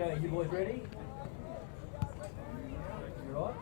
Okay, you boys ready? You all right?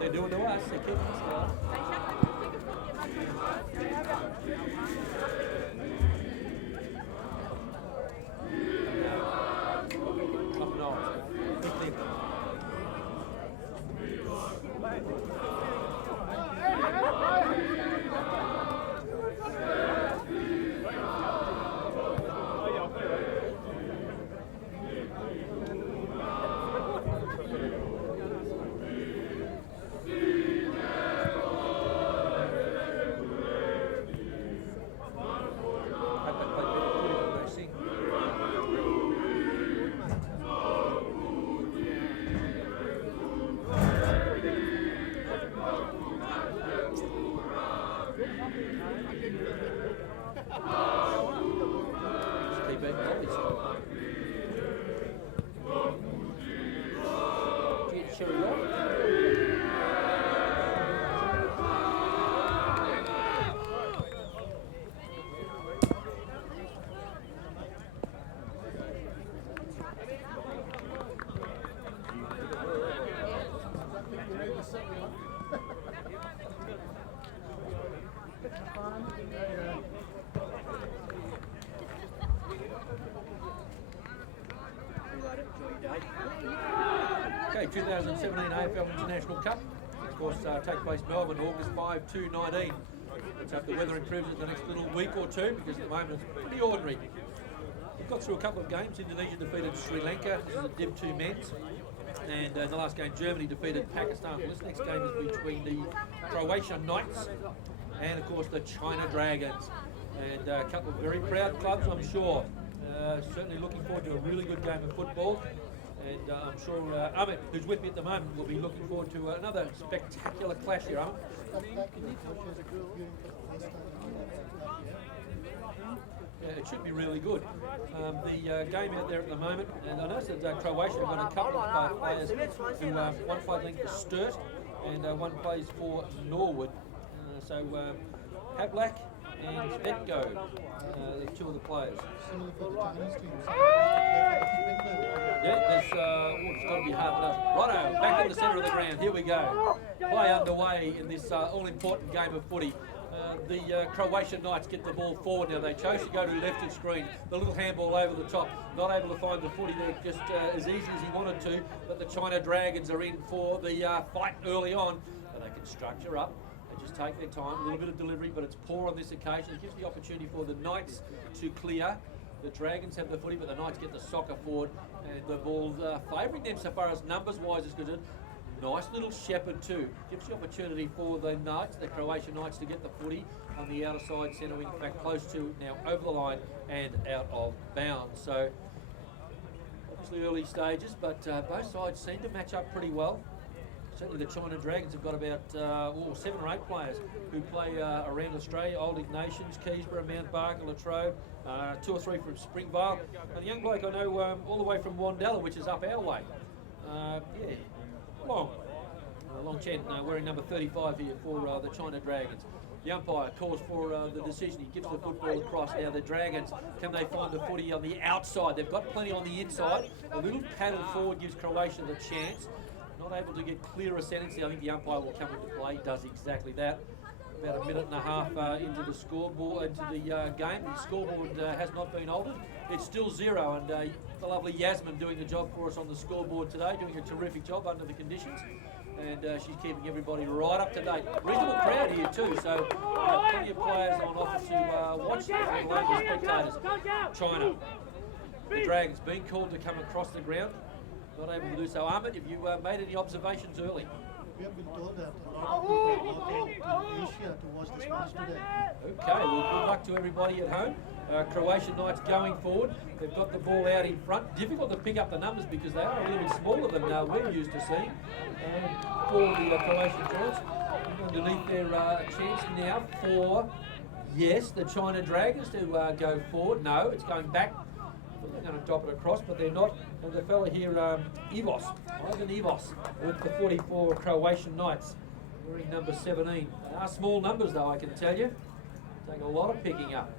They're doing to us, they're keeping us well. Up north, 15. Okay, 2017 AFL International Cup, of course, takes place in Melbourne, August 5 to 19. Let's hope the weather improves in the next little week or two, because at the moment it's pretty ordinary. We've got through a couple of games. Indonesia defeated Sri Lanka, this is the Div 2 men's, and in the last game Germany defeated Pakistan. Well, this next game is between the Croatia Knights and of course the China Dragons, and a couple of very proud clubs, I'm sure. Certainly looking forward to a really good game of football, and I'm sure Amit, who's with me at the moment, will be looking forward to another spectacular clash here, Amit. Yeah, it should be really good. The game out there at the moment, and I noticed that Croatia have got a couple of players who one plays linked to Sturt and one plays for Norwood. So Havlak and Spetko, the two of the players. Yeah, there's, it's got to be half enough. Righto, back in the centre of the ground, here we go. Play underway in this all-important game of footy. The Croatian Knights get the ball forward now. They chose to go to left of screen. The little handball over the top, not able to find the footy there just as easy as he wanted to, but the China Dragons are in for the fight early on, but they can structure up. They just take their time, a little bit of delivery, but it's poor on this occasion. It gives the opportunity for the Knights to clear. The Dragons have the footy, but the Knights get the soccer forward, and the ball's favouring them so far as numbers-wise is concerned. Nice little shepherd too. Gives the opportunity for the Knights, the Croatian Knights, to get the footy on the outer side centre wing. In fact, close to now over the line and out of bounds. So obviously early stages, but both sides seem to match up pretty well. Certainly the China Dragons have got about 7 or 8 players who play around Australia, Old Ignatians, Keysborough, Mount Barker, Latrobe, 2 or 3 from Springvale. And a young bloke I know all the way from Wandella, which is up our way. Long Chen, wearing number 35 here for the China Dragons. The umpire calls for the decision. He gives the football across. Now the Dragons, can they find the footy on the outside? They've got plenty on the inside. A little paddle forward gives Croatia the chance. Not able to get clear ascendancy. I think the umpire will come into play. Does exactly that. About a minute and a half into the scoreboard, into the game. The scoreboard has not been altered. It's still 0, and the lovely Yasmin doing the job for us on the scoreboard today, doing a terrific job under the conditions. And she's keeping everybody right up to date. Reasonable crowd here too, so plenty of players on offer to watch the local spectators. China, the Dragons being called to come across the ground. Not able to do so. Ahmed, have you made any observations early? We have been told that a lot of people are in Asia to watch this match today. Okay, well, good luck to everybody at home. Croatian Knights going forward. They've got the ball out in front. Difficult to pick up the numbers because they are a little bit smaller than we're used to seeing for the Croatian Giants. Underneath their chance now for, yes, the China Dragons to go forward. No, it's going back. They're going to drop it across, but they're not. And the fella here, Ivan Ivos, with the 44 Croatian Knights, wearing number 17. They are small numbers, though, I can tell you. Take a lot of picking up.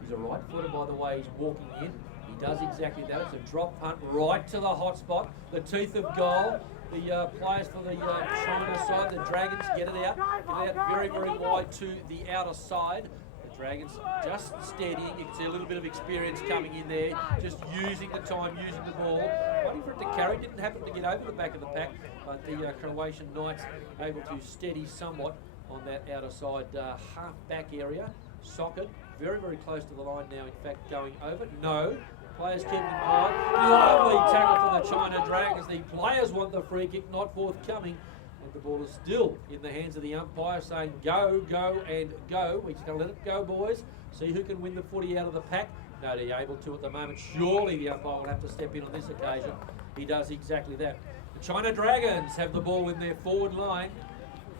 He's a right footer, by the way. He's walking in. He does exactly that. It's a drop punt right to the hot spot. The teeth of goal. The players for the China side, the Dragons, get it out. Get it out very, very wide to the outer side. Dragons just steadying. You can see a little bit of experience coming in there, just using the time, using the ball, waiting for it to carry. Didn't happen to get over the back of the pack, but the Croatian Knights able to steady somewhat on that outer side half-back area. Socket, very, very close to the line now, in fact, going over. No. Players keeping high. Lovely tackle for the China Dragons. The players want the free kick, not forthcoming. And the ball is still in the hands of the umpire, saying go, go, and go. We're just going to let it go, boys. See who can win the footy out of the pack. No, they're able to at the moment. Surely the umpire will have to step in on this occasion. He does exactly that. The China Dragons have the ball in their forward line.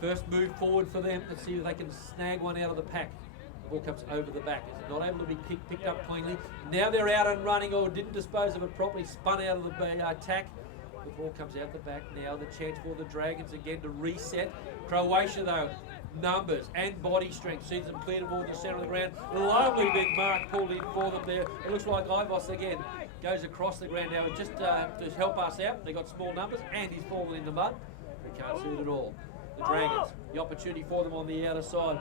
First move forward for them. Let's see if they can snag one out of the pack. The ball comes over the back. Is not able to be picked up cleanly. Now they're out and running, or didn't dispose of it properly. Spun out of the attack. The ball comes out the back now. The chance for the Dragons again to reset. Croatia, though, numbers and body strength sees them clear towards the centre of the ground. Lovely big mark pulled in for them there. It looks like Ivos again goes across the ground now just to help us out. They've got small numbers and he's fallen in the mud. We can't see it at all. The Dragons, the opportunity for them on the outer side.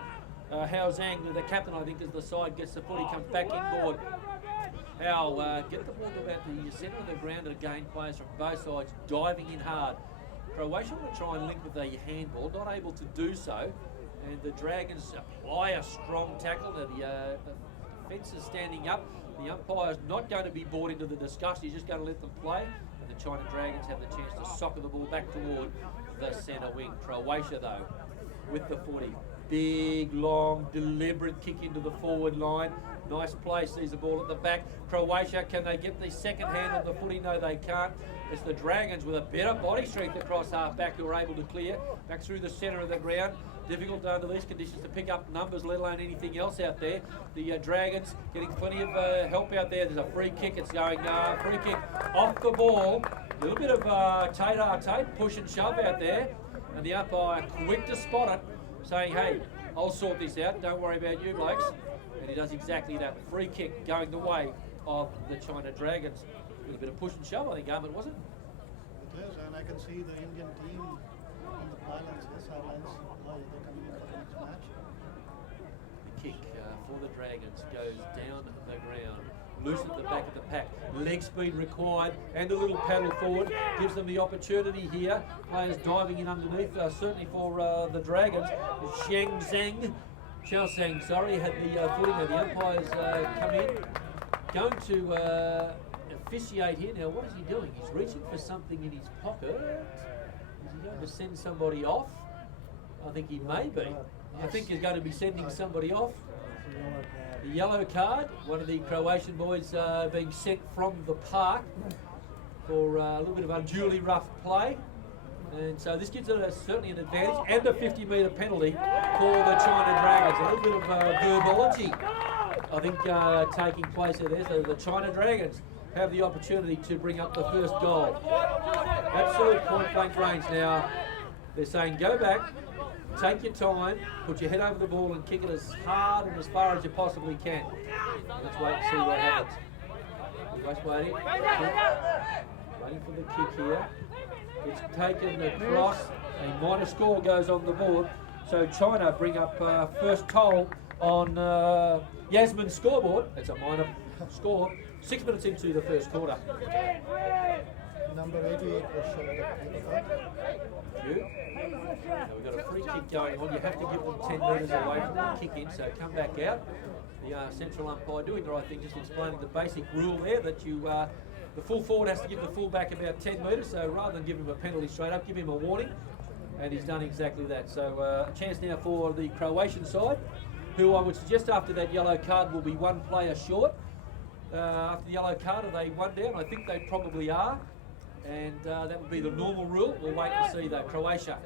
Hao Zhang, the captain, I think, as the side gets the footy, comes back inboard. Hao get the ball to about the centre of the ground, and again players from both sides diving in hard. Croatia want to try and link with a handball, not able to do so, and the Dragons apply a strong tackle. The defence is standing up. The umpire's not going to be brought into the discussion, he's just going to let them play. And the China Dragons have the chance to soccer the ball back toward the centre wing. Croatia, though, with the footy. Big, long, deliberate kick into the forward line. Nice play, sees the ball at the back. Croatia, can they get the second hand of the footy? No, they can't. It's the Dragons with a better body strength across half-back who are able to clear. Back through the centre of the ground. Difficult under these conditions to pick up numbers, let alone anything else out there. The Dragons getting plenty of help out there. There's a free kick. It's going free kick off the ball. A little bit of tate, push and shove out there. And the umpire quick to spot it, saying, hey, I'll sort this out. Don't worry about you blokes. And he does exactly that. Free kick going the way of the China Dragons. A little bit of push and shove, I think, Ahmed, wasn't it? It is, and I can see the Indian team on the pylons, the sidelines, how they're coming in for the next match. The kick for the Dragons goes down the ground. Loose at the back of the pack. Leg speed required, and a little paddle forward gives them the opportunity here. Players diving in underneath, certainly for the Dragons. Xiao Zhang, had the footing. The umpires come in. Going to officiate here. Now, what is he doing? He's reaching for something in his pocket. He's going to send somebody off. I think he may be. I think he's going to be sending somebody off. The yellow card, one of the Croatian boys being sent from the park for a little bit of unduly rough play. And so this gives it certainly an advantage and a 50-metre penalty for the China Dragons. A little bit of verbology, I think, taking place there. So the China Dragons have the opportunity to bring up the first goal. Absolute point-blank range now. They're saying go back, take your time, put your head over the ball and kick it as hard and as far as you possibly can. Let's wait and see what happens. Just waiting. Waiting for the kick here. It's taken across. A minor score goes on the board. So China bring up first goal on Yasmin's scoreboard. That's a minor score. 6 minutes into the first quarter. Number 88 was showed at the So we've got a free kick going on. You have to give them 10 metres away from the kick in, so come back out. The central umpire doing the right thing, just explaining the basic rule there that you the full forward has to give the full back about 10 metres, so rather than give him a penalty straight up, give him a warning, and he's done exactly that. So a chance now for the Croatian side, who I would suggest after that yellow card will be one player short. After the yellow card, are they one down? I think they probably are. And that would be the normal rule. We'll wait to see though. Croatia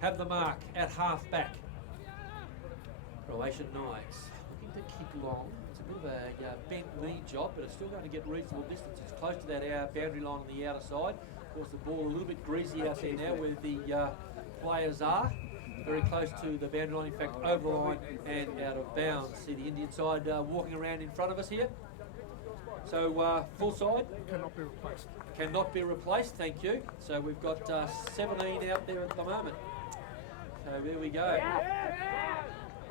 have the mark at half back. Croatian Knights looking to kick long. It's a bit of a bent knee job, but it's still going to get reasonable distance. It's close to that boundary line on the outer side. Of course, the ball a little bit greasy out there now where the players are. Very close to the boundary line, in fact over the line and out of bounds. See the Indian side walking around in front of us here. So full side. Cannot be replaced. Cannot be replaced, thank you. So we've got 17 out there at the moment. So there we go.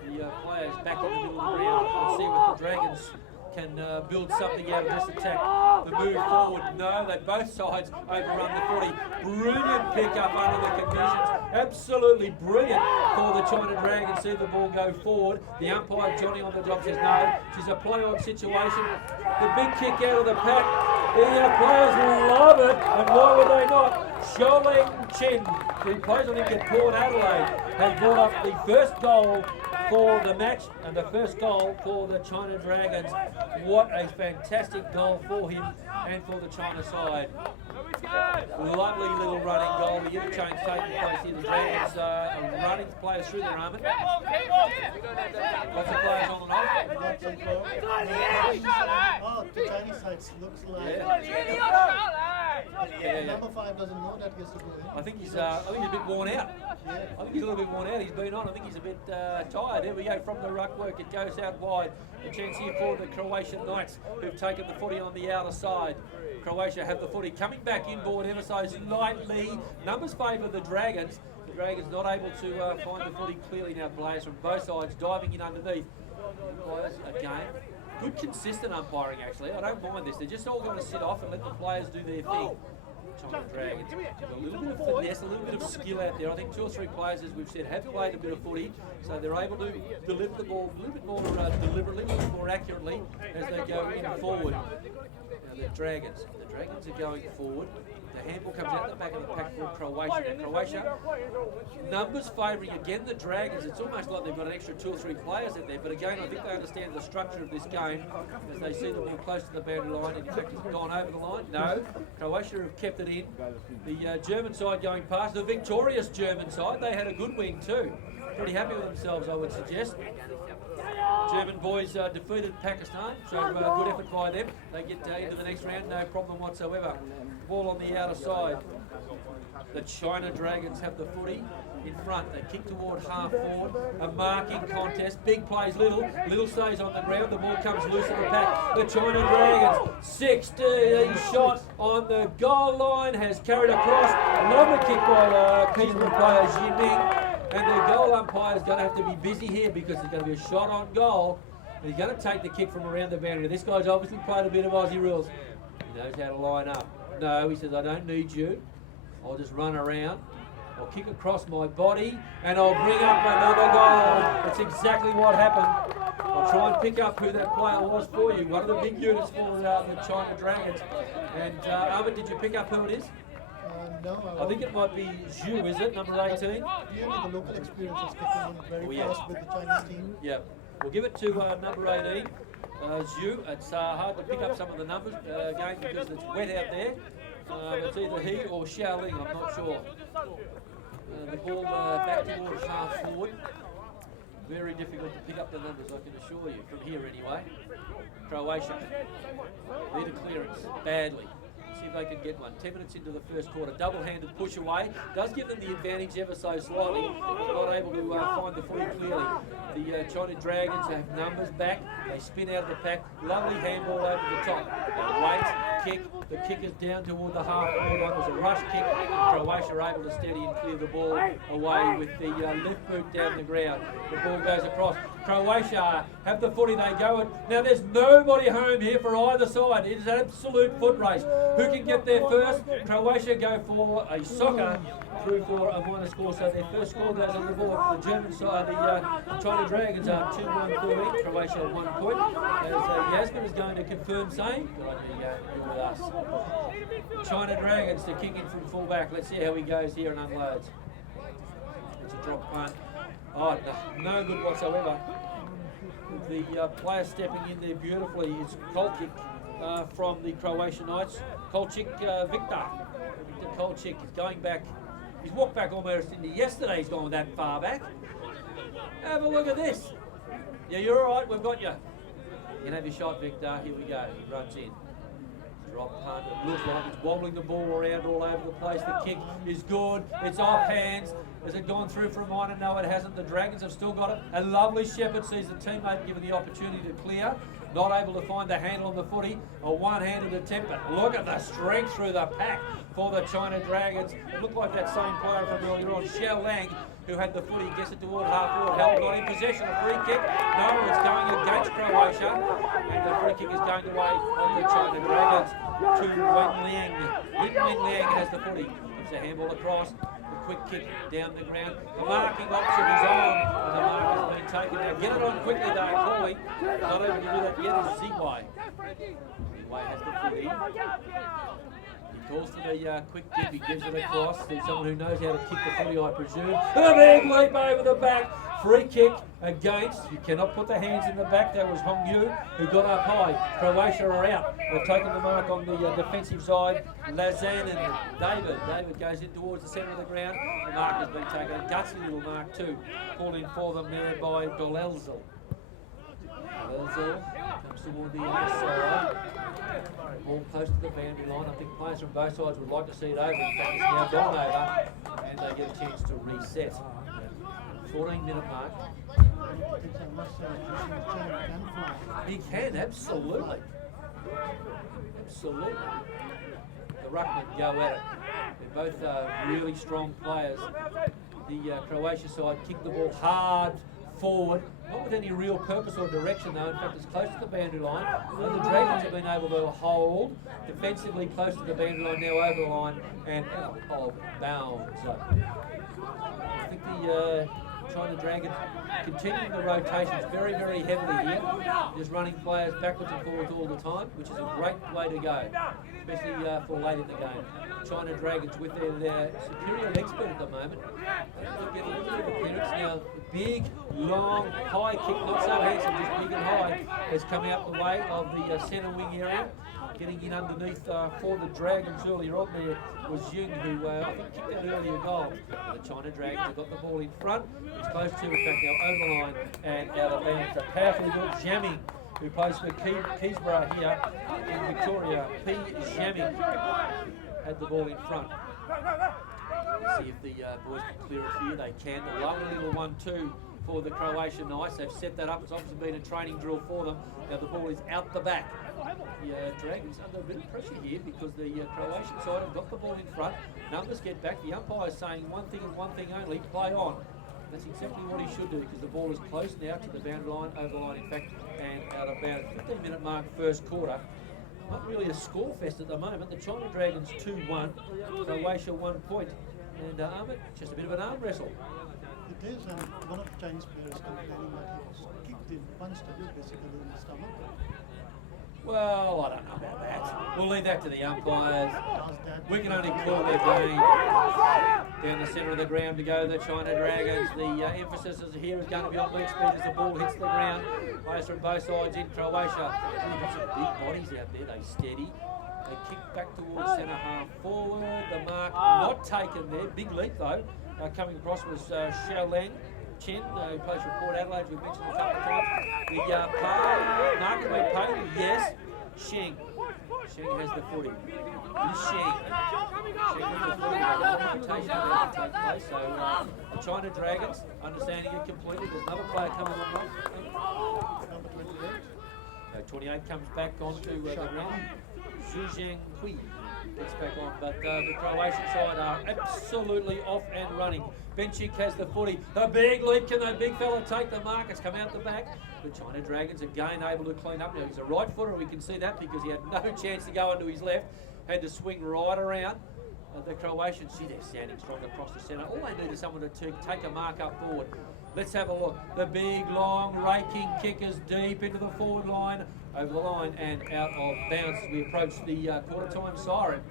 The players back in the middle of the ground. We'll see if the Dragons can build something out of this attack. The move forward, no, they both sides overrun the 40. Brilliant pick up under the conditions. Absolutely brilliant for the China Dragons. See the ball go forward. The umpire, Johnny on the job, says no. She's a play-on situation. The big kick out of the pack. The players will love it, and why would they not? Sholing Chin, who plays on him at Port Adelaide, has brought up the first goal for the match and the first goal for the China Dragons. What a fantastic goal for him and for the China side. Lovely little running goal. The interchange taking place here. The Dragons are running players through their armour. Lots of players on and off. Oh, the Chinese side looks like. Yeah. Number 5 doesn't know that he has to go in. I think he's a bit worn out. I think he's a little bit worn out. He's been on. I think he's a bit tired. There we go from the ruck work. It goes out wide. A chance here for the Croatian Knights, who've taken the footy on the outer side. Croatia have the footy coming back inboard ever so slightly. Numbers favour the Dragons. The Dragons not able to find the footy clearly now. Players from both sides diving in underneath. Players again. Good consistent umpiring actually. I don't mind this. They're just all going to sit off and let the players do their thing. China Dragons. A little bit of finesse, a little bit of skill out there. I think 2 or 3 players, as we've said, have played a bit of footy, so they're able to deliver the ball a little bit more deliberately, a little more accurately as they go in forward. Now the Dragons are going forward. The handball comes out the back of the pack for Croatia. Now Croatia, numbers favouring again the Dragons. It's almost like they've got an extra 2 or 3 players out there, but again I think they understand the structure of this game as they see the ball close to the boundary line. In fact, it's gone over the line. No, Croatia have kept it in. The German side going past, the victorious German side, they had a good win too. Pretty happy with themselves, I would suggest. German boys defeated Pakistan, so good effort by them. They get into the next round, no problem whatsoever. Ball on the outer side. The China Dragons have the footy in front. They kick toward half forward. A marking contest. Big plays little. Little stays on the ground. The ball comes loose in the pack. The China Dragons, 60 shot on the goal line, has carried across. Another kick by Keysman player Yiming. And the goal umpire is going to have to be busy here because there's going to be a shot on goal. And he's going to take the kick from around the boundary. This guy's obviously played a bit of Aussie rules. He knows how to line up. No, he says, I don't need you. I'll just run around. I'll kick across my body and I'll bring up another goal. That's exactly what happened. I'll try and pick up who that player was for you. One of the big units for the China Dragons. And Albert, did you pick up who it is? No, I think it might be Zhu, is it, number 18? Clearly the local experience is kicking in very Oh, yeah. fast with the Chinese team. Yeah, we'll give it to number 18, Zhu. It's hard to pick up some of the numbers again because it's wet out there. It's either he or Xiaoling, I'm not sure. The ball back towards half forward. Very difficult to pick up the numbers, I can assure you, from here anyway. Croatia, need a clearance, badly. See if they can get one. 10 minutes into the first quarter, double-handed push away. Does give them the advantage ever so slightly. They're not able to find the footy clearly. The China Dragons have numbers back. They spin out of the pack. Lovely handball over the top. They wait, kick. The kick is down toward the half-forward line. It was a rush kick. Croatia are able to steady and clear the ball away with the left boot down the ground. The ball goes across. Croatia have the footy. They go. Now there's nobody home here for either side. It is an absolute foot race. Who can get there first? Croatia go for a soccer through for a minor score. So their first score goes on the board. The German side, the China Dragons are 2-1 Croatia 1 point. As Yasmin is going to confirm same. Good on you, you're with us. China Dragons to kick in from fullback. Let's see how he goes here and unloads. It's a drop punt. Oh, no good whatsoever. The player stepping in there beautifully is Kolchik from the Croatian Knights. Kolchik, Victor Kolchik is going back. He's walked back almost into yesterday. He's gone that far back. Have a look at this. Yeah, you're all right. We've got you. You can have your shot, Victor. Here we go. He runs in. Drop punt. It looks like it's wobbling the ball around all over the place. The kick is good. It's off hands. Has it gone through for a minor? No, it hasn't. The Dragons have still got it. A lovely Shepherd sees the teammate given the opportunity to clear. Not able to find the handle on the footy. A one-handed attempt. But look at the strength through the pack for the China Dragons. It looked like that same player from earlier on, Xiao Lang, who had the footy, gets it toward half-forward. Held not in possession. A free kick. No, it's going against Croatia. And the free kick is going away on the China Dragons to Wen Liang. Wen Liang has the footy. Gives a handball across. A quick kick down the ground. The marking option is on. And the mark has been taken. Now get it on quickly though, Corey. Not able to do that yet is Zigwai. Zigwai has the footy. He calls for the quick dip. He gives it across. There's someone who knows how to kick the footy, I presume. A big leap over the back. Free kick against. You cannot put the hands in the back. That was Hong Yu who got up high. Croatia are out. They've taken the mark on the defensive side. Lazan and David. David goes in towards the centre of the ground. The mark has been taken. A gutsy little mark too. Called in for them there by Belelzel. Belelzel comes toward the other side. Ball close to the boundary line. I think players from both sides would like to see it over. In fact, it's now gone over. And they get a chance to reset. 14-minute mark. He can, absolutely. Absolutely. The Ruckman go at it. They're both really strong players. The Croatia side kick the ball hard forward, not with any real purpose or direction though. In fact, it's close to the boundary line. And the Dragons have been able to hold defensively close to the boundary line, now over the line and out of bounds. I think the China Dragons continuing the rotations very, very heavily here. Just running players backwards and forwards all the time, which is a great way to go, especially for late in the game. China Dragons with their superior expert at the moment. They'll get a little bit of a clearance now. Big, long, high kick, not so handsome, just big and high, has come out the way of the centre wing area. Getting in underneath for the Dragons earlier on there was Jung, who I think kicked that earlier goal. The China Dragons have got the ball in front. It's close to, in fact, now over the line and out of bounds. A powerfully built Jamming, who plays for Keysborough here in Victoria. P. Jamming had the ball in front. Let's see if the boys can clear it here. They can. The lovely little 1-2 for the Croatian Knights. They've set that up. It's obviously been a training drill for them. Now the ball is out the back. The Dragons under a bit of pressure here because the Croatian side have got the ball in front. Numbers get back. The umpire's saying one thing and one thing only, play on. That's exactly what he should do because the ball is close now to the boundary line, over the line in fact, and out of bounds. 15-minute mark first quarter. Not really a score fest at the moment. The China Dragons 2-1, Croatia 1 point. And Ahmed, just a bit of an arm wrestle. It is, one of the Chinese players complaining that he was kicked in, punched a bit basically in the stomach. Well, I don't know about that. We'll leave that to the umpires. Does that We can only call their game. Down the centre of the ground to go the China Dragons. The emphasis here is going to be on leg speed as the ball hits the ground. Players from both sides in Croatia. You've got some big bodies out there. They steady. They kick back towards centre half forward. The mark not taken there. Big leap though. Coming across was Xiaolang Chen, who plays for Port Adelaide. We've mentioned a couple of times. The mark has been paid. Yes. Sheng. Sheng has the footy. This Sheng. Sheng has the footy. Rotation about to take place. So the China Dragons, understanding it completely. There's another player coming on. number 28? 28 comes back onto the ground. Zhu Zhenghui gets back on, but the Croatian side are absolutely off and running. Benchik has the footy. The big leap, can the big fella take the mark? It's come out the back. The China Dragons again able to clean up. Now he's a right footer, we can see that because he had no chance to go onto his left. Had to swing right around. The Croatians, see they're standing strong across the centre. All they need is someone to take a mark up forward. Let's have a look. The big, long, raking kickers deep into the forward line, over the line and out of bounds as we approach the quarter-time siren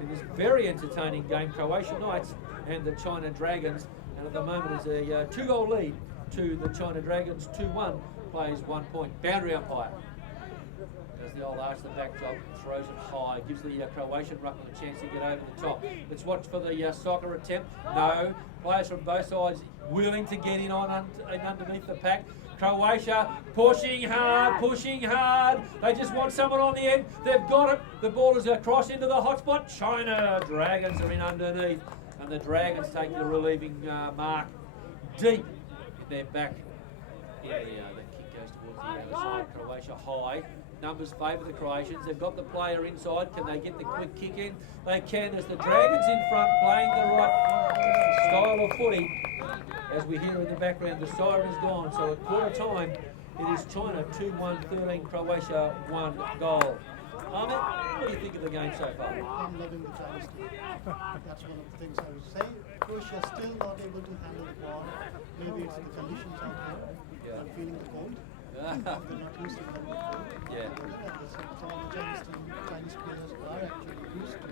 in this very entertaining game. Croatian Knights and the China Dragons. And at the moment is a 2-goal lead to the China Dragons. 2-1 plays 1 point. Boundary umpire. As the old arch the backdrop, throws it high, gives the Croatian ruckman a chance to get over the top. Let's watch for the soccer attempt. No, players from both sides willing to get in on underneath the pack. Croatia pushing hard. They just want someone on the end. They've got it. The ball is across into the hot spot. China Dragons are in underneath, and the Dragons take the relieving mark deep in their back area. The kick goes towards the other side. Croatia high. Numbers favour the Croatians. They've got the player inside. Can they get the quick kick in? They can, as the Dragons in front playing the right style of footy. As we hear in the background, the siren is gone. So at quarter time, it is China 2-1, 13, Croatia 1 goal. Ahmed, what do you think of the game so far? I'm loving the Chinese team. That's one of the things I would say. Croatia is still not able to handle the ball. Maybe it's the conditions out there. Yeah. I'm feeling the cold. They're not used to handling the cold. Yeah. Some of the Chinese players are actually used to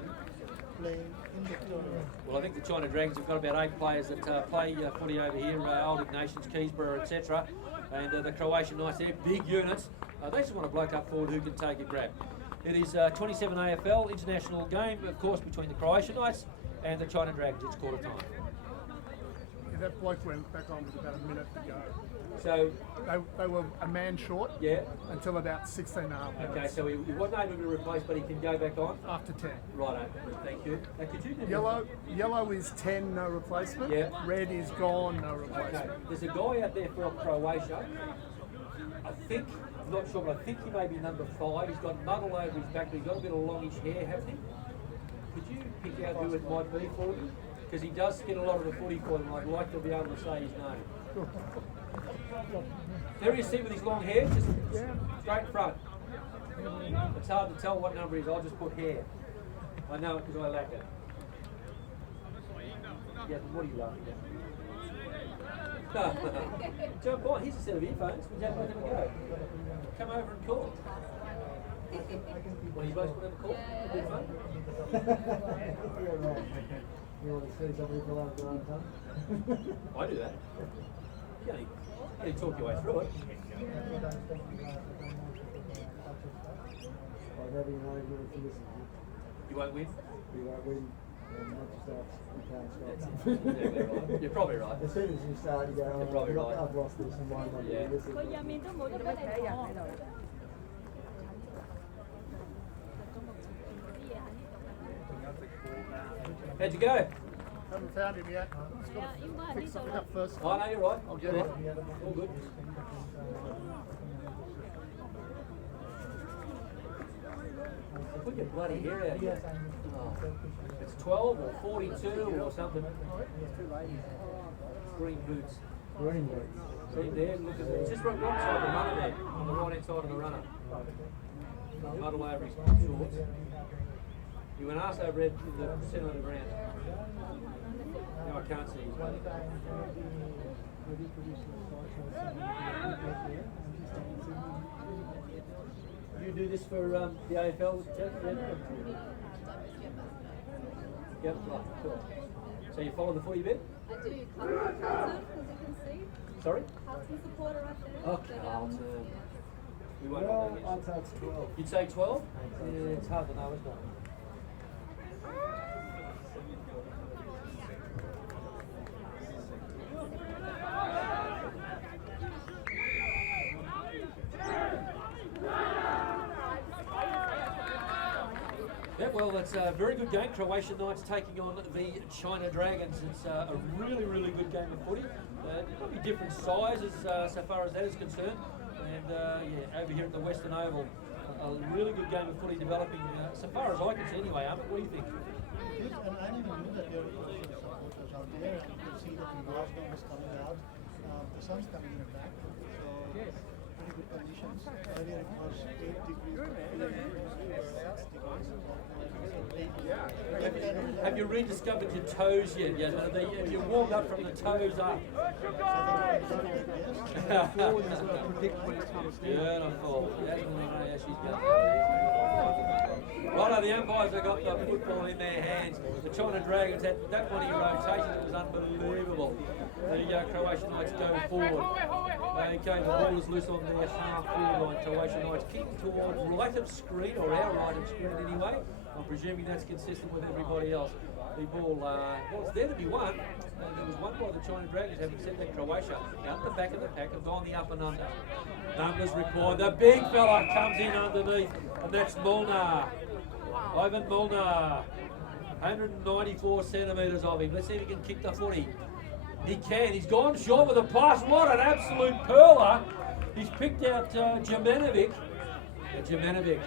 playing in the tournament. Well, I think the China Dragons have got about 8 players that play footy over here, Old Ignatians, Keysborough, etc. And the Croatian Knights, they're big units. They just want a bloke up forward who can take a grab. It is 27 AFL international game, of course, between the Croatian Knights and the China Dragons. It's quarter time. Yeah, that bloke went back on with about a minute to go. So They were a man short yeah. until about 16 and a half minutes. Okay, so he wasn't able to replace, but he can go back on. After 10. Righto, thank you. Now, could you do Yellow is 10, no replacement. Yeah. Red is gone, no replacement. Okay, there's a guy out there from Croatia. I think, I'm not sure, but I think he may be number 5. He's got mud all over his back, but he's got a bit of longish hair, hasn't he? Could you pick out who it might be for him? Because he does get a lot of the footy for them. I'd like to be able to say his name. There you see with his long hair, just straight front. It's hard to tell what number he is. I'll just put hair. I know it because I lack it. Yeah, but what are you laughing at? Jump on. Here's a set of earphones. Would you have one of them go? Come over and call. Well, you both want to have a call? It'll be fun. You want to see somebody fill out their own tongue? I do that. You only talk your way through it. Like having an argument to listen to. You won't win? You won't win, and once you start, you can't That's stop. it. Yeah, you're right. You're probably right. As soon as you start, you go, oh, You're probably right. I've lost this and why not Yeah. do this? 佢入面都冇得俾你坐。 How'd you go? Haven't found him yet. Just got to pick something up first. Oh, no, you're right. I'll get it. All good. Put your bloody hair out here. Oh. It's 12 or 42 or something. Green boots. Green boots. See there, look at it. It's just right side of the runner there, on the right hand side of the runner. Muddle over his shorts. He went arse over it to the centre of the ground. Now I can't see his body. You do this for the AFL? Yep, right, cool. So you follow the footy bit? I do. Carlton, as you can see. Sorry? Carlton supporter up there. Oh, but, Carlton. We won't Well, know I'd say it's 12. You'd say 12? Yeah, it's hard to know, isn't it? Yeah, well, it's a very good game. Croatian Knights taking on the China Dragons. It's a really, really good game of footy. Probably different sizes so far as that is concerned. And yeah, over here at the Western Oval, a really good game of footy developing so far as I can see anyway. Ahmed, what do you think? Good, and I didn't even knew that there were Croatian supporters out there, and you can see that the Glasgow is coming out. The sun's coming in back, so pretty good conditions. Earlier it was 8 degrees, but here it was 6 degrees. Have you rediscovered your toes yet? Yeah, have you warmed up from the toes up? Beautiful. Yeah, she's got Righto, the umpires have got the football in their hands. The China Dragons had that one in rotation. It was unbelievable. The Croatian Knights go forward. Okay, the ball is loose on their half-forward line. Croatian Knights kicking towards right of screen, or our right of screen anyway. I'm presuming that's consistent with everybody else. The ball, well, it's there to be won. There was won by the China Dragons, having said that Croatia out the back of the pack have gone the up and under. Numbers required. The big fella comes in underneath, and that's Molnar. Ivan Molnar. 194 centimetres of him. Let's see if he can kick the footy. He can. He's gone short with a pass. What an absolute perler. He's picked out Jemanovic. Jemanovic.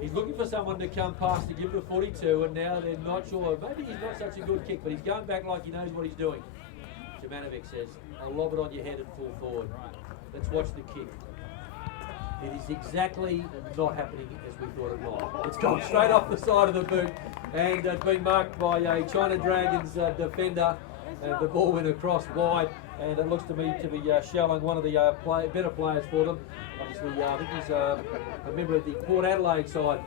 He's looking for someone to come past to give the footy to, and now they're not sure. Maybe he's not such a good kick, but he's going back like he knows what he's doing. Jemanovic says, I'll lob it on your head and fall forward. Let's watch the kick. It is exactly not happening as we thought it might. It's gone straight off the side of the boot, and it's been marked by a China Dragons defender, and the ball went across wide, and it looks to me to be Shelling, one of the better players for them. Obviously, I think he's a member of the Port Adelaide side.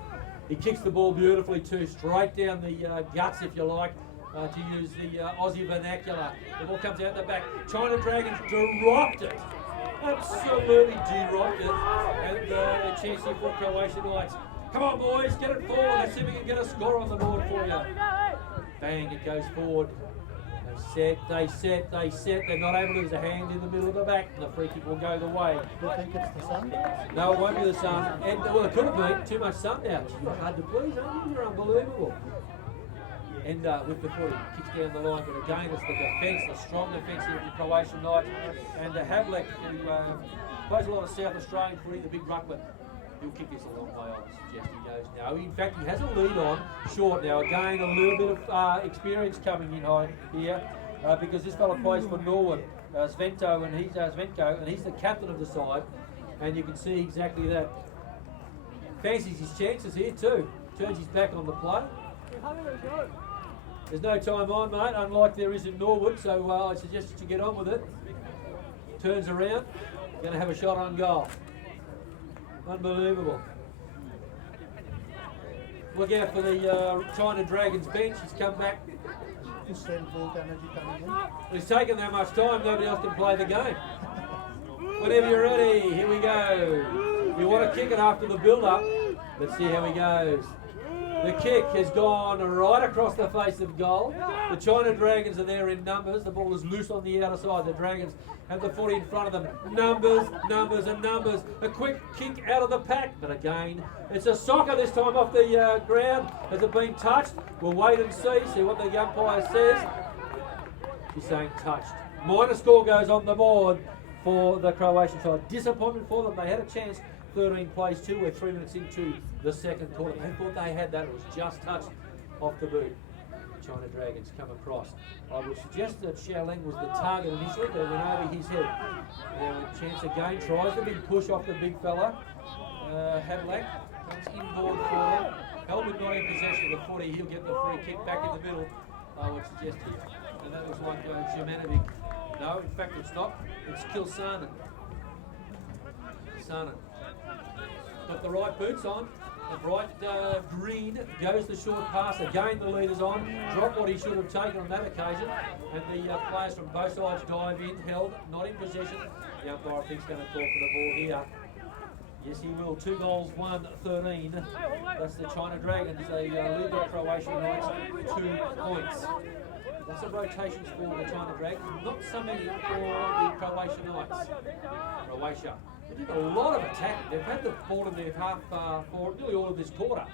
He kicks the ball beautifully too, straight down the guts, if you like, to use the Aussie vernacular. The ball comes out the back. China Dragons dropped it. Absolutely dropped it. And a chance here for Croatian Knights. Come on, boys, get it forward. Let's see if we can get a score on the board for you. Bang, it goes forward. They set. They're not able to. There's a hand in the middle of the back. The free kick will go the way. Do you think it's the sun? No, it won't be the sun. And, well, it could have been. Too much sun now. You're hard to please, aren't you? You're unbelievable. And with the footy, kicks down the line. But again, it's the defence, the strong defence here of the Croatian Knights. And Havlek, who plays a lot of South Australian footy, the big ruckman. He'll kick this a long way, I would suggest he goes now. In fact, he has a lead on short now. Again, a little bit of experience coming in high here because this fella plays for Norwood, Svenko, and he's the captain of the side. And you can see exactly that. Fancies his chances here too. Turns his back on the play. There's no time on, mate, unlike there is in Norwood, so I suggest that you get on with it. Turns around, going to have a shot on goal. Unbelievable. Look out for the China Dragons bench. He's come back. Instant volt energy coming in. He's taken that much time, nobody else can play the game. Whenever you're ready, here we go. You want to kick it after the build-up. Let's see how he goes. The kick has gone right across the face of goal. The China Dragons are there in numbers. The ball is loose on the outer side. The Dragons have the footy in front of them. Numbers, and numbers. A quick kick out of the pack. But again, it's a soccer this time off the ground. Has it been touched? We'll wait and see what the umpire says. She's saying touched. Minor score goes on the board for the Croatian side. Disappointment for them. They had a chance. 13 plays 2. We're 3 minutes into the second quarter. They thought they had that. It was just touched off the boot. China Dragons come across. I would suggest that Xiaoling was the target initially, but it went over his head. Now a chance again. Tries the big push off the big fella. Havlak comes inboard for them. Elwood not in possession of the footy. He'll get the free kick back in the middle, I would suggest here. And that looks like Jemanovic. No, in fact it's not. It's Kilsanen. Sanen. Got the right boots on. The bright green goes the short pass. Again, the leader's on. Dropped what he should have taken on that occasion. And the players from both sides dive in, held, not in possession. The umpire, I think, is going to call for the ball here. Yes, he will. 2 goals, 1-13. That's the China Dragons. They lead the Croatian Knights 2 points. Lots of rotations for the China Dragons. Not so many for the Croatian Knights. Croatia. They did a lot of attacking. They've had the ball in their half for nearly all of this quarter.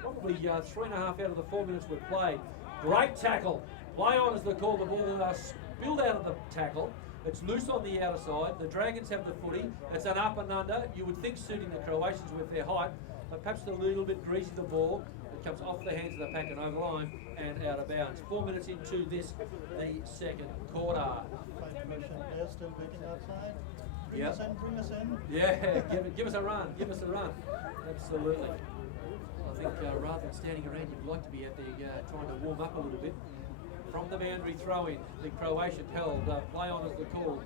Probably 3.5 out of the 4 minutes we've played. Great tackle. Play on as they call. The ball spilled out of the tackle. It's loose on the outer side. The Dragons have the footy. It's an up and under. You would think suiting the Croatians with their height, but perhaps a little bit greasy the ball. It comes off the hands of the pack and over line and out of bounds. 4 minutes into this, the second quarter. Fine motion. They're still waiting outside. Bring Yep. us in, bring us in. Yeah, give us a run. Give us a run. Absolutely. I think rather than standing around, you'd like to be out there trying to warm up a little bit. From the boundary throw-in, the Croatian held, play on as the call.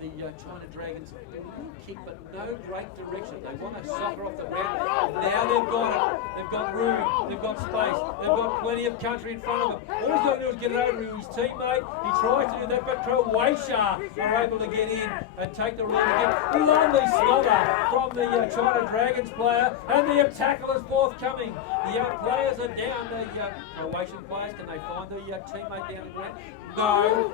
The China Dragons, a little kick, but no great direction. They want to soccer off the ground. Now they've got it. They've got room. They've got space. They've got plenty of country in front of them. All he's got to do is get it over to his teammate. He tries to do that, but Croatia are able to get in and take the lead again. Lovely smother from the China Dragons player, and the tackle is forthcoming. The players are down. The Croatian players, can they find the teammate down the ground? No.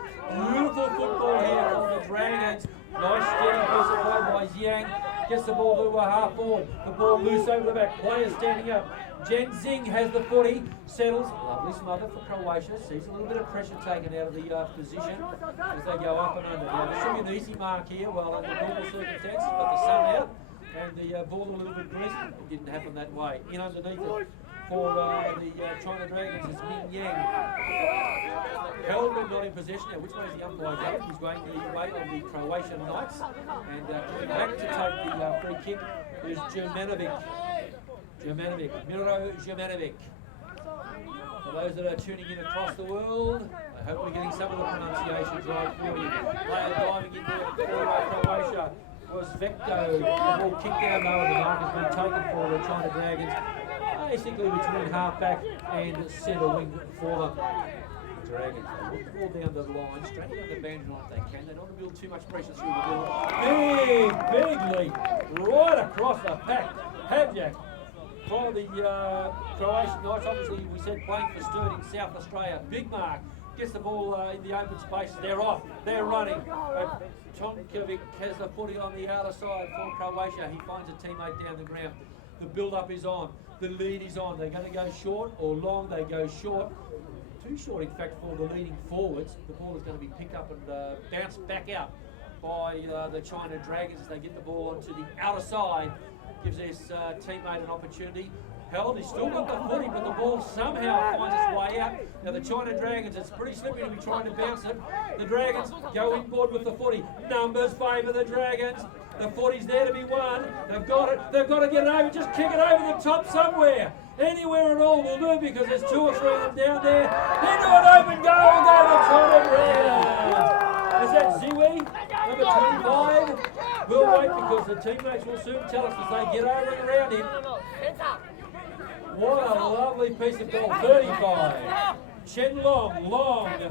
Beautiful football here from the Dragons. Nice steady ball supplied by Zhang. Gets the ball to half forward. The ball loose over the back. Players standing up. Jen Zing has the footy. Settles. Lovely smother for Croatia. Sees a little bit of pressure taken out of the position as they go up and under. Now, there should be an easy mark here. Well, under normal circumstances, but the sun out and the ball a little bit greasy. It didn't happen that way. In underneath it for the China Dragons is Min Yang. Held but not in possession. Now, which way is the umpire going? He's going the way of the Croatian Knights. And coming back to take the free kick is Germanovic. Miro Germanovic. For those that are tuning in across the world, I hope we're getting some of the pronunciations right for you. Player diving into it for Croatia was Vecto. The ball kicked down low and the mark has been taken for the China Dragons. Basically between half-back and centre wing for them. The Dragons, they put the ball down the line, straight down the boundary line if they can. They don't want to build too much pressure through the middle. Big leap right across the pack. Havjak for the Croatian Knights. Obviously, we said playing for Sturdy, South Australia. Big mark. Gets the ball in the open spaces. They're off. They're running. Tonkovic has the footy on the outer side for Croatia. He finds a teammate down the ground. The build-up is on. The lead is on. They're going to go short or long. They go short. Too short, in fact, for the leading forwards. The ball is going to be picked up and bounced back out by the China Dragons as they get the ball onto the outer side. Gives his teammate an opportunity. Held, he's still got the footy, but the ball somehow finds its way out. Now the China Dragons, it's pretty slippery to be trying to bounce it. The Dragons go inboard with the footy. Numbers favour the Dragons. The footy's there to be won. They've got it. They've got to get it over. Just kick it over the top somewhere. Anywhere at all will do because there's 2 or 3 of them down there. Into an open goal. Go the China Dragons. Is that Ziwi? Number 25? We'll wait because the teammates will soon tell us as they get over and around him. What a lovely piece of goal. 35. Chen Long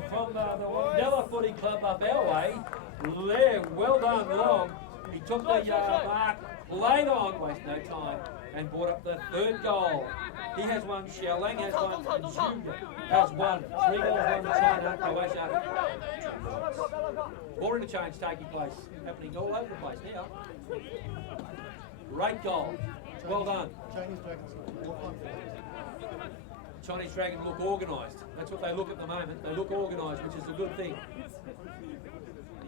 from the Wandella Footy Club up our way. There, well done, Long. He took the mark, played on, waste no time, and brought up the 3rd goal. He has one, Xiaolang has one, and Junior has one. 3 goals, 1 to China, Croatia. 4 interchange taking place, happening all over the place now. Great goal. Well done. Chinese Dragons more confident. Chinese Dragons look organised. That's what they look at the moment. They look organised, which is a good thing.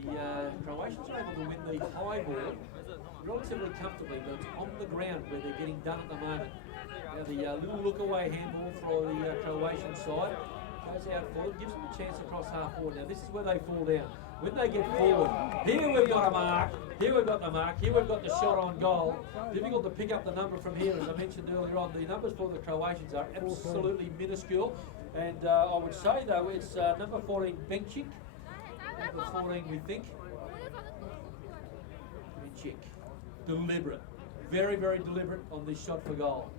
The Croatians are able to win the high ball relatively comfortably, but it's on the ground where they're getting done at the moment. Now the little look-away handball for the Croatian side goes out forward, gives them a chance across half forward. Now this is where they fall down. When they get forward, here we've got a mark, here we've got the mark, here we've got the shot on goal. Difficult to pick up the number from here, as I mentioned earlier on. The numbers for the Croatians are absolutely minuscule. And I would say, though, it's number 14, Benchik. Number 14, we think. Benchik. Deliberate. very, very deliberate on this shot for goal.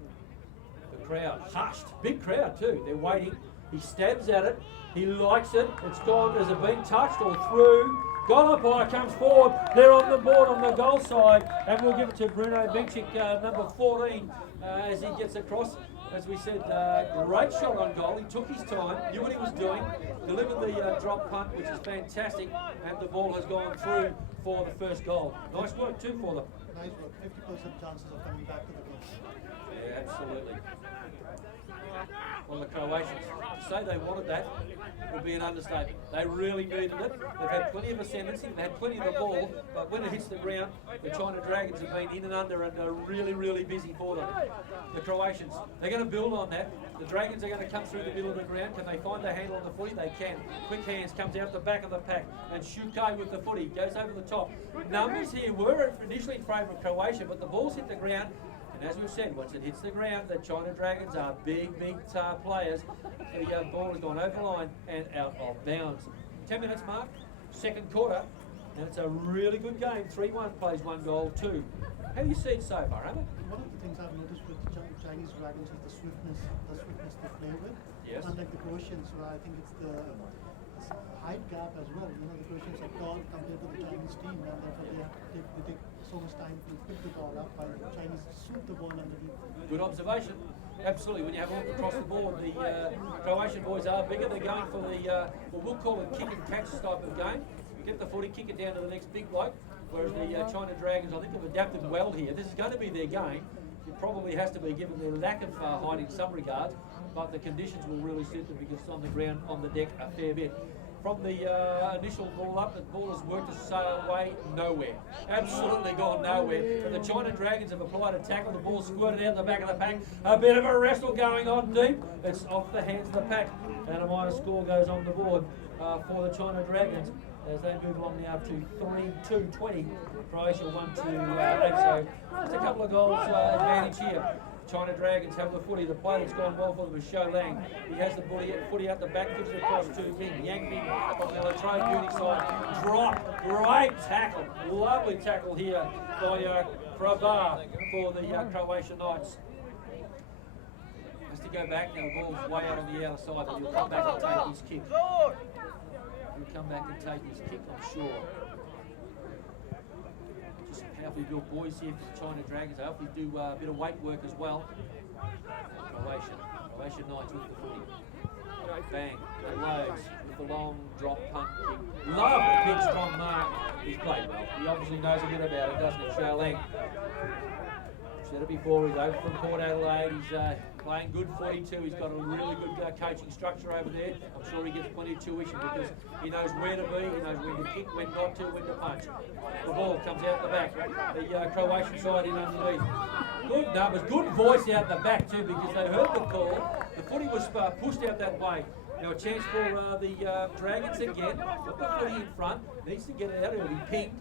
The crowd hushed, big crowd too. They're waiting. He stabs at it. He likes it. It's gone. Has it been touched or through? Goal umpire comes forward. They're on the board on the goal side, and we'll give it to Bruno Bincic, number 14, as he gets across. As we said, great shot on goal. He took his time, knew what he was doing, delivered the drop punt, which is fantastic, and the ball has gone through for the first goal. Nice work too for them. Nice work. 50% chances of coming back to the game. Yeah, absolutely. Well, the Croatians, to say they wanted that would be an understatement. They really needed it. They've had plenty of ascendancy, they've had plenty of the ball, but when it hits the ground, the China Dragons have been in and under and are really, really busy for them. The Croatians, they're going to build on that. The Dragons are going to come through the middle of the ground. Can they find the handle on the footy? They can. Quick hands comes out the back of the pack, and Shukai with the footy goes over the top. Numbers here were initially in favour of Croatia, but the ball's hit the ground. And as we've said, once it hits the ground, the China Dragons are big players. The ball has gone over the line and out of bounds. 10 minutes mark, second quarter, and it's a really good game. 3-1 plays 1 goal, 2. How do you see it so far, Amit? One of the things I've noticed with the Chinese Dragons is the swiftness they play with. Yes. Unlike the Croatians, where I think it's the height gap as well. You know, the Croatians are tall compared to the Chinese team, and therefore they take so much time to pick the ball up, while the Chinese shoot the ball underneath. Good observation. Absolutely. When you have a look across the board, the Croatian boys are bigger. They're going for the, what we'll call a kick and catch type of game. Get the footy, kick it down to the next big bloke. Whereas the China Dragons, I think, have adapted well here. This is going to be their game. It probably has to be, given their lack of height in some regards, but the conditions will really suit them because it's on the ground, on the deck a fair bit. From the initial ball up, the ball has worked its way nowhere. Absolutely gone nowhere. But the China Dragons have applied a tackle. The ball squirted out the back of the pack. A bit of a wrestle going on deep. It's off the hands of the pack. And a minor score goes on the board for the China Dragons as they move along now to 3-2-20. Croatia 1-8. So just a couple of goals advantage here. China Dragons have the footy. The play that's gone well for them is Shou Lang. He has the footy out the back, gives it across to Ming. Yang Ming on the Latrobe Beauty side. Drop. Great tackle. Lovely tackle here by Kravar for the Croatian Knights. Has to go back. Now the ball's way out on the outer side, but he'll come back and take his kick. He'll come back and take his kick, I'm sure. Just powerfully built boys here for the China Dragons. They hopefully do a bit of weight work as well. Croatian Knights with the footy. Bang, the loads with the long drop punt kick. Lovely big strong mark. He's played well. He obviously knows a bit about it, doesn't he, Shou Lang? Said it before, he's over from Port Adelaide. He's playing good footy too. He's got a really good coaching structure over there. I'm sure he gets plenty of tuition because he knows where to be, he knows when to kick, when not to, when to punch. The ball comes out the back. The Croatian side in underneath. Good numbers, good voice out the back too because they heard the call. The footy was pushed out that way. Now a chance for the Dragons again. Got the footy in front. Needs to get it out. It'll be pinged.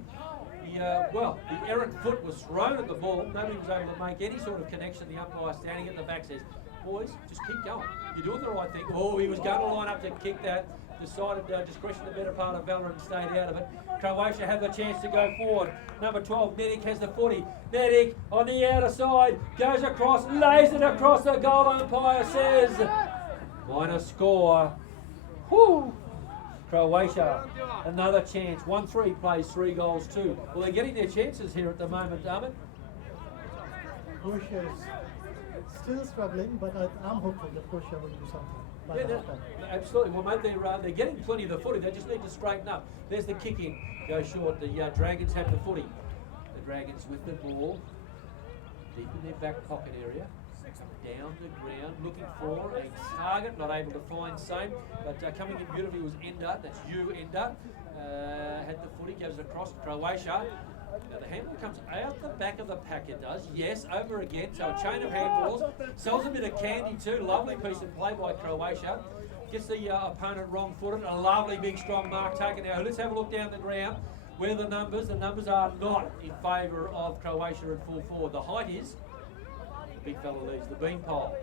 The errant foot was thrown at the ball. Nobody was able to make any sort of connection. The umpire standing at the back says, boys, just keep going. You're doing the right thing. Oh, he was going to line up to kick that. Decided discretion the better part of Valor and stayed out of it. Croatia have the chance to go forward. Number 12, Medic has the footy. Medic on the outer side, goes across, lays it across the goal. Umpire says, minor score. Whew. Croatia, another chance. 1-3 plays 3 goals too. Well, they're getting their chances here at the moment, Amit. Croatia is still struggling, but I'm hopeful that Croatia will do something. Yeah, absolutely. Well, mate, they're getting plenty of the footy. They just need to straighten up. There's the kick in. Go short. The Dragons have the footy. The Dragons with the ball. Deep in their back pocket area. Down the ground, looking for a target, not able to find same, but coming in beautifully was Ender. That's you, Ender. Had the footy, goes across Croatia. Now the handball comes out the back of the pack, it does. Yes, over again, so a chain of handballs. Sells a bit of candy too. Lovely piece of play by Croatia. Gets the opponent wrong-footed. A lovely big strong mark taken out. Let's have a look down the ground. Where are the numbers? The numbers are not in favour of Croatia at full forward. The height is. Big fella leaves the beanpole.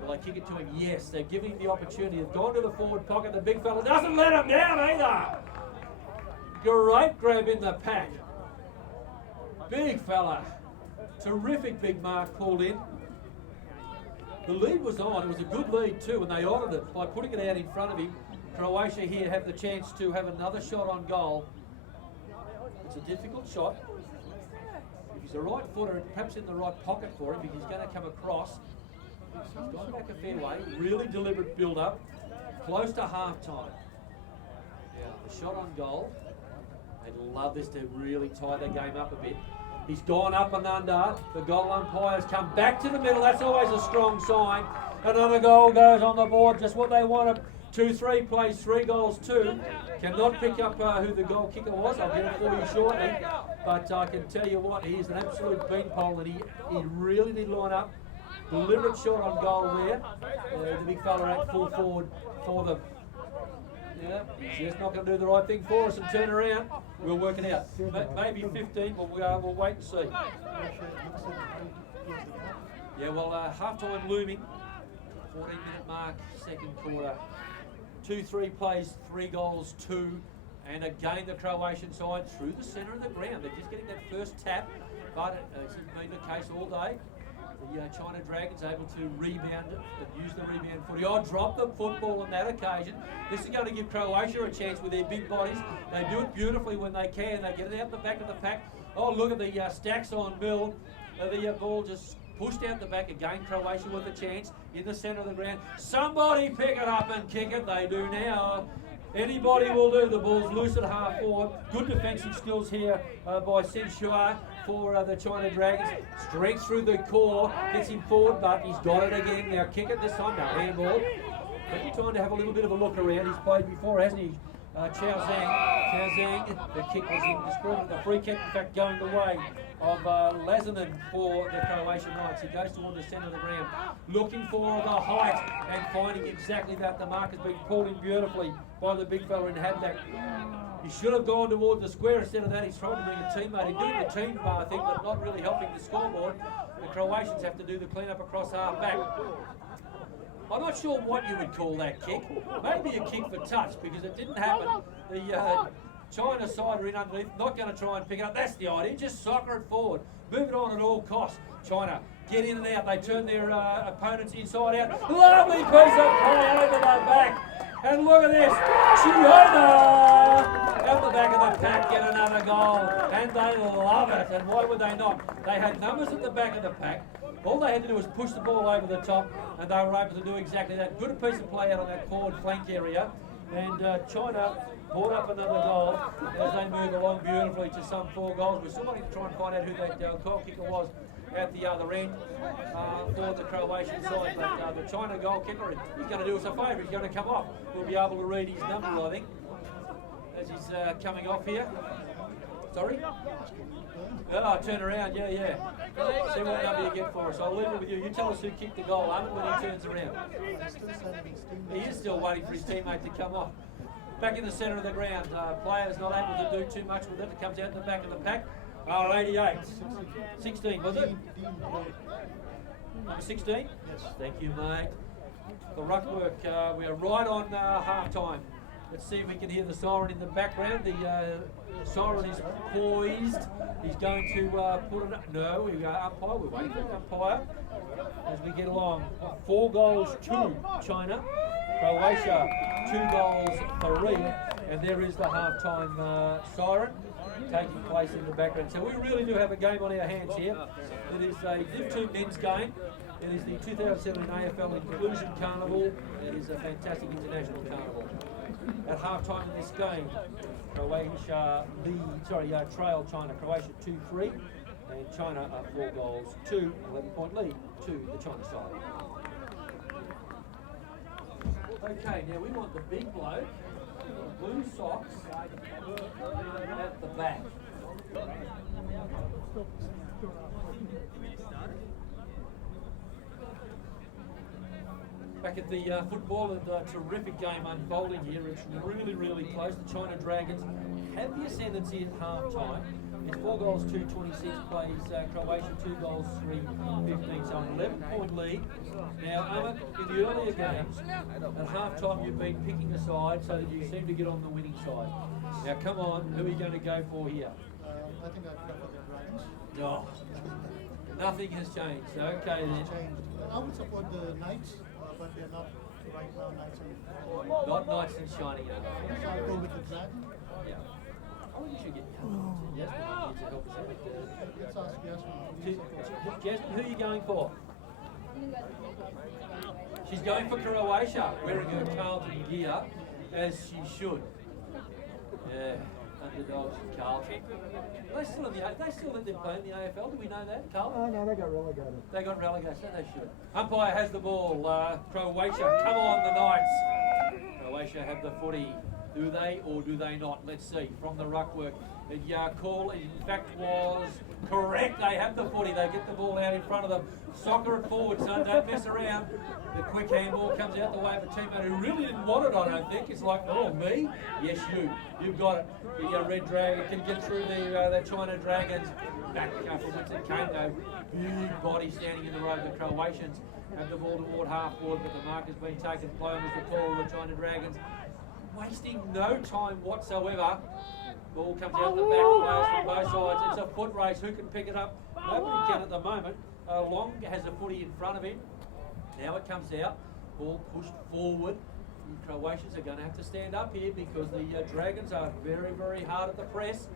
Will they kick it to him? Yes, they're giving him the opportunity. They've gone to the forward pocket. The big fella doesn't let him down either. Great grab in the pack. Big fella. Terrific big mark called in. The lead was on. It was a good lead too, and they honoured it by putting it out in front of him. Croatia here have the chance to have another shot on goal. It's a difficult shot. If he's a right footer, perhaps in the right pocket for him, because he's going to come across. He's gone back a fair way. Really deliberate build-up. Close to half-time. Now, the shot on goal. They'd love this to really tie the game up a bit. He's gone up and under. The goal umpire's come back to the middle. That's always a strong sign. Another goal goes on the board. Just what they wanted. 2-3 plays 3 goals 2. Cannot pick up who the goal kicker was. I'll get it for you shortly. But I can tell you what, he's an absolute beanpole, and he really did line up. Deliberate shot on goal there. The big fella at full forward for them. Yeah, he's just not going to do the right thing for us and turn around. We'll work it out. Maybe 15, but we'll wait and see. Yeah, well, half-time looming. 14-minute mark, second quarter. 2-3 plays, 3 goals 2. And again, the Croatian side through the centre of the ground. They're just getting that first tap, but it's been the case all day. The China Dragons able to rebound it and use the rebound footy. Drop the football on that occasion. This is going to give Croatia a chance with their big bodies. They do it beautifully when they can. They get it out the back of the pack. Oh, look at the stacks on Mill. The ball just pushed out the back again. Croatia with a chance in the centre of the ground. Somebody pick it up and kick it. They do now. Anybody will do. The ball's loose at half forward. Good defensive skills here by Sin Shua for the China Dragons. Strength through the core. Gets him forward, but he's got it again. Now kick it this time. Now handball. Maybe trying to have a little bit of a look around. He's played before, hasn't he? Chao Zhang, the kick was indiscriminate. The free kick, in fact, going the way of Lazanin for the Croatian Knights. He goes toward the centre of the ground, looking for the height and finding exactly that. The mark has been pulled in beautifully by the big fella in Haddock. He should have gone toward the square. Instead of that, he's trying to bring a teammate. He's doing the team bar thing, but not really helping the scoreboard. The Croatians have to do the clean-up across half back. I'm not sure what you would call that kick. Maybe a kick for touch, because it didn't happen. The China side are in underneath, not going to try and pick it up. That's the idea. Just soccer it forward. Move it on at all costs. China get in and out. They turn their opponents inside out. Lovely piece of play over the back. And look at this. China out the back of the pack, get another goal. And they love it. And why would they not? They had numbers at the back of the pack. All they had to do was push the ball over the top, and they were able to do exactly that. Good piece of play out on that forward flank area. And China brought up another goal as they move along beautifully to some 4 goals. We're still waiting to try and find out who that goal kicker was at the other end for the Croatian side. But the China goal kicker, he's going to do us a favour. He's going to come off. We'll be able to read his number, I think, as he's coming off here. Sorry? Oh, turn around, yeah. See what number you get for us. I'll leave it with you. You tell us who kicked the goal, Ahmed, when he turns around. He is still waiting for his teammate to come off. Back in the centre of the ground. Players not able to do too much with it. It comes out the back of the pack. 88. 16, was it? Number 16? Yes. Thank you, mate. The ruck work. We are right on half-time. Let's see if we can hear the siren in the background. The siren is poised. He's going to put it up. No, we umpire. We're waiting for the umpire as we get along. 4 goals to China. Croatia 2 goals 3. And there is the half-time siren taking place in the background. So we really do have a game on our hands here. It is a Div 2 men's game. It is the 2017 AFL Inclusion Carnival. It is a fantastic international carnival. At half-time in this game, Croatia trail China. Croatia 2-3, and China 4 goals 2, 11-point lead to the China side. Okay, now we want the big bloke, blue socks, at the back. Back at the football, and a terrific game unfolding here. It's really, really close. The China Dragons have the ascendancy at half-time. It's 4 goals 2, 26 plays Croatia, 2 goals 3, 15. So an 11-point lead. Now, Ahmed, in the earlier games, at half-time you've been picking a side so that you seem to get on the winning side. Now, come on, who are you going to go for here? I think I've got the Dragons. Oh. Nothing has changed. Okay then. changed. I would support the Knights, but they're not right now. Knights are Not nice and shiny enough. so I'll go with the Dragon. Yeah. Oh, you should get Jasmine here to help us out. Let's ask Jasmine. Jasmine, who are you going for? You can go to She's going for Croatia, wearing her Carlton gear, as she should. Yeah, underdogs in Carlton. They still in they still let them play in the AFL. Do we know that, Carlton? Oh no, they got relegated. They got relegated, so they should. Umpire has the ball. Croatia, come on, the Knights. Croatia have the footy. Do they or do they not? Let's see. From the ruckwork, the call in fact was correct. They have the footy. They get the ball out in front of them. Soccer it forward, son. Don't mess around. The quick handball comes out the way of a teammate who really didn't want it, I don't think. It's like, oh, me? Yes, you. You've got it. The Red Dragon can get through the China Dragons. Back from which it came, though. Big body standing in the road. The Croatians have the ball toward half forward, but the mark has been taken. Ploum is the call of the China Dragons. Wasting no time whatsoever. Ball comes out the back, players from both sides. It's a foot race. Who can pick it up? Nobody can at the moment. Long has a footy in front of him. Now it comes out. Ball pushed forward. The Croatians are going to have to stand up here because the Dragons are very, very hard at the press.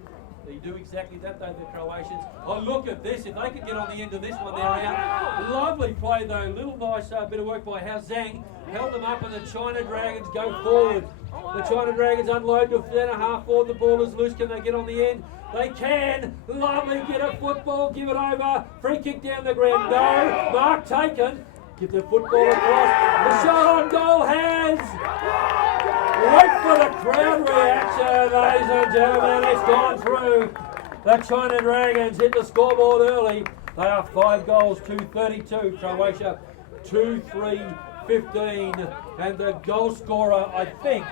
They do exactly that though, the Croatians. Oh, look at this. If they can get on the end of this one, they're out. Lovely play though. Little nice bit of work by Hao Zhang. Held them up and the China Dragons go forward. The China Dragons unload to centre half forward. The ball is loose. Can they get on the end? They can. Lovely. Get a football. Give it over. Free kick down the ground. No. Mark taken. Give the football across. The shot on goal has. Wait for the crowd reaction, ladies and gentlemen. It's gone through. The China Dragons hit the scoreboard early. They are 5 goals to 32. Croatia 2-3-15. And the goal scorer, I think,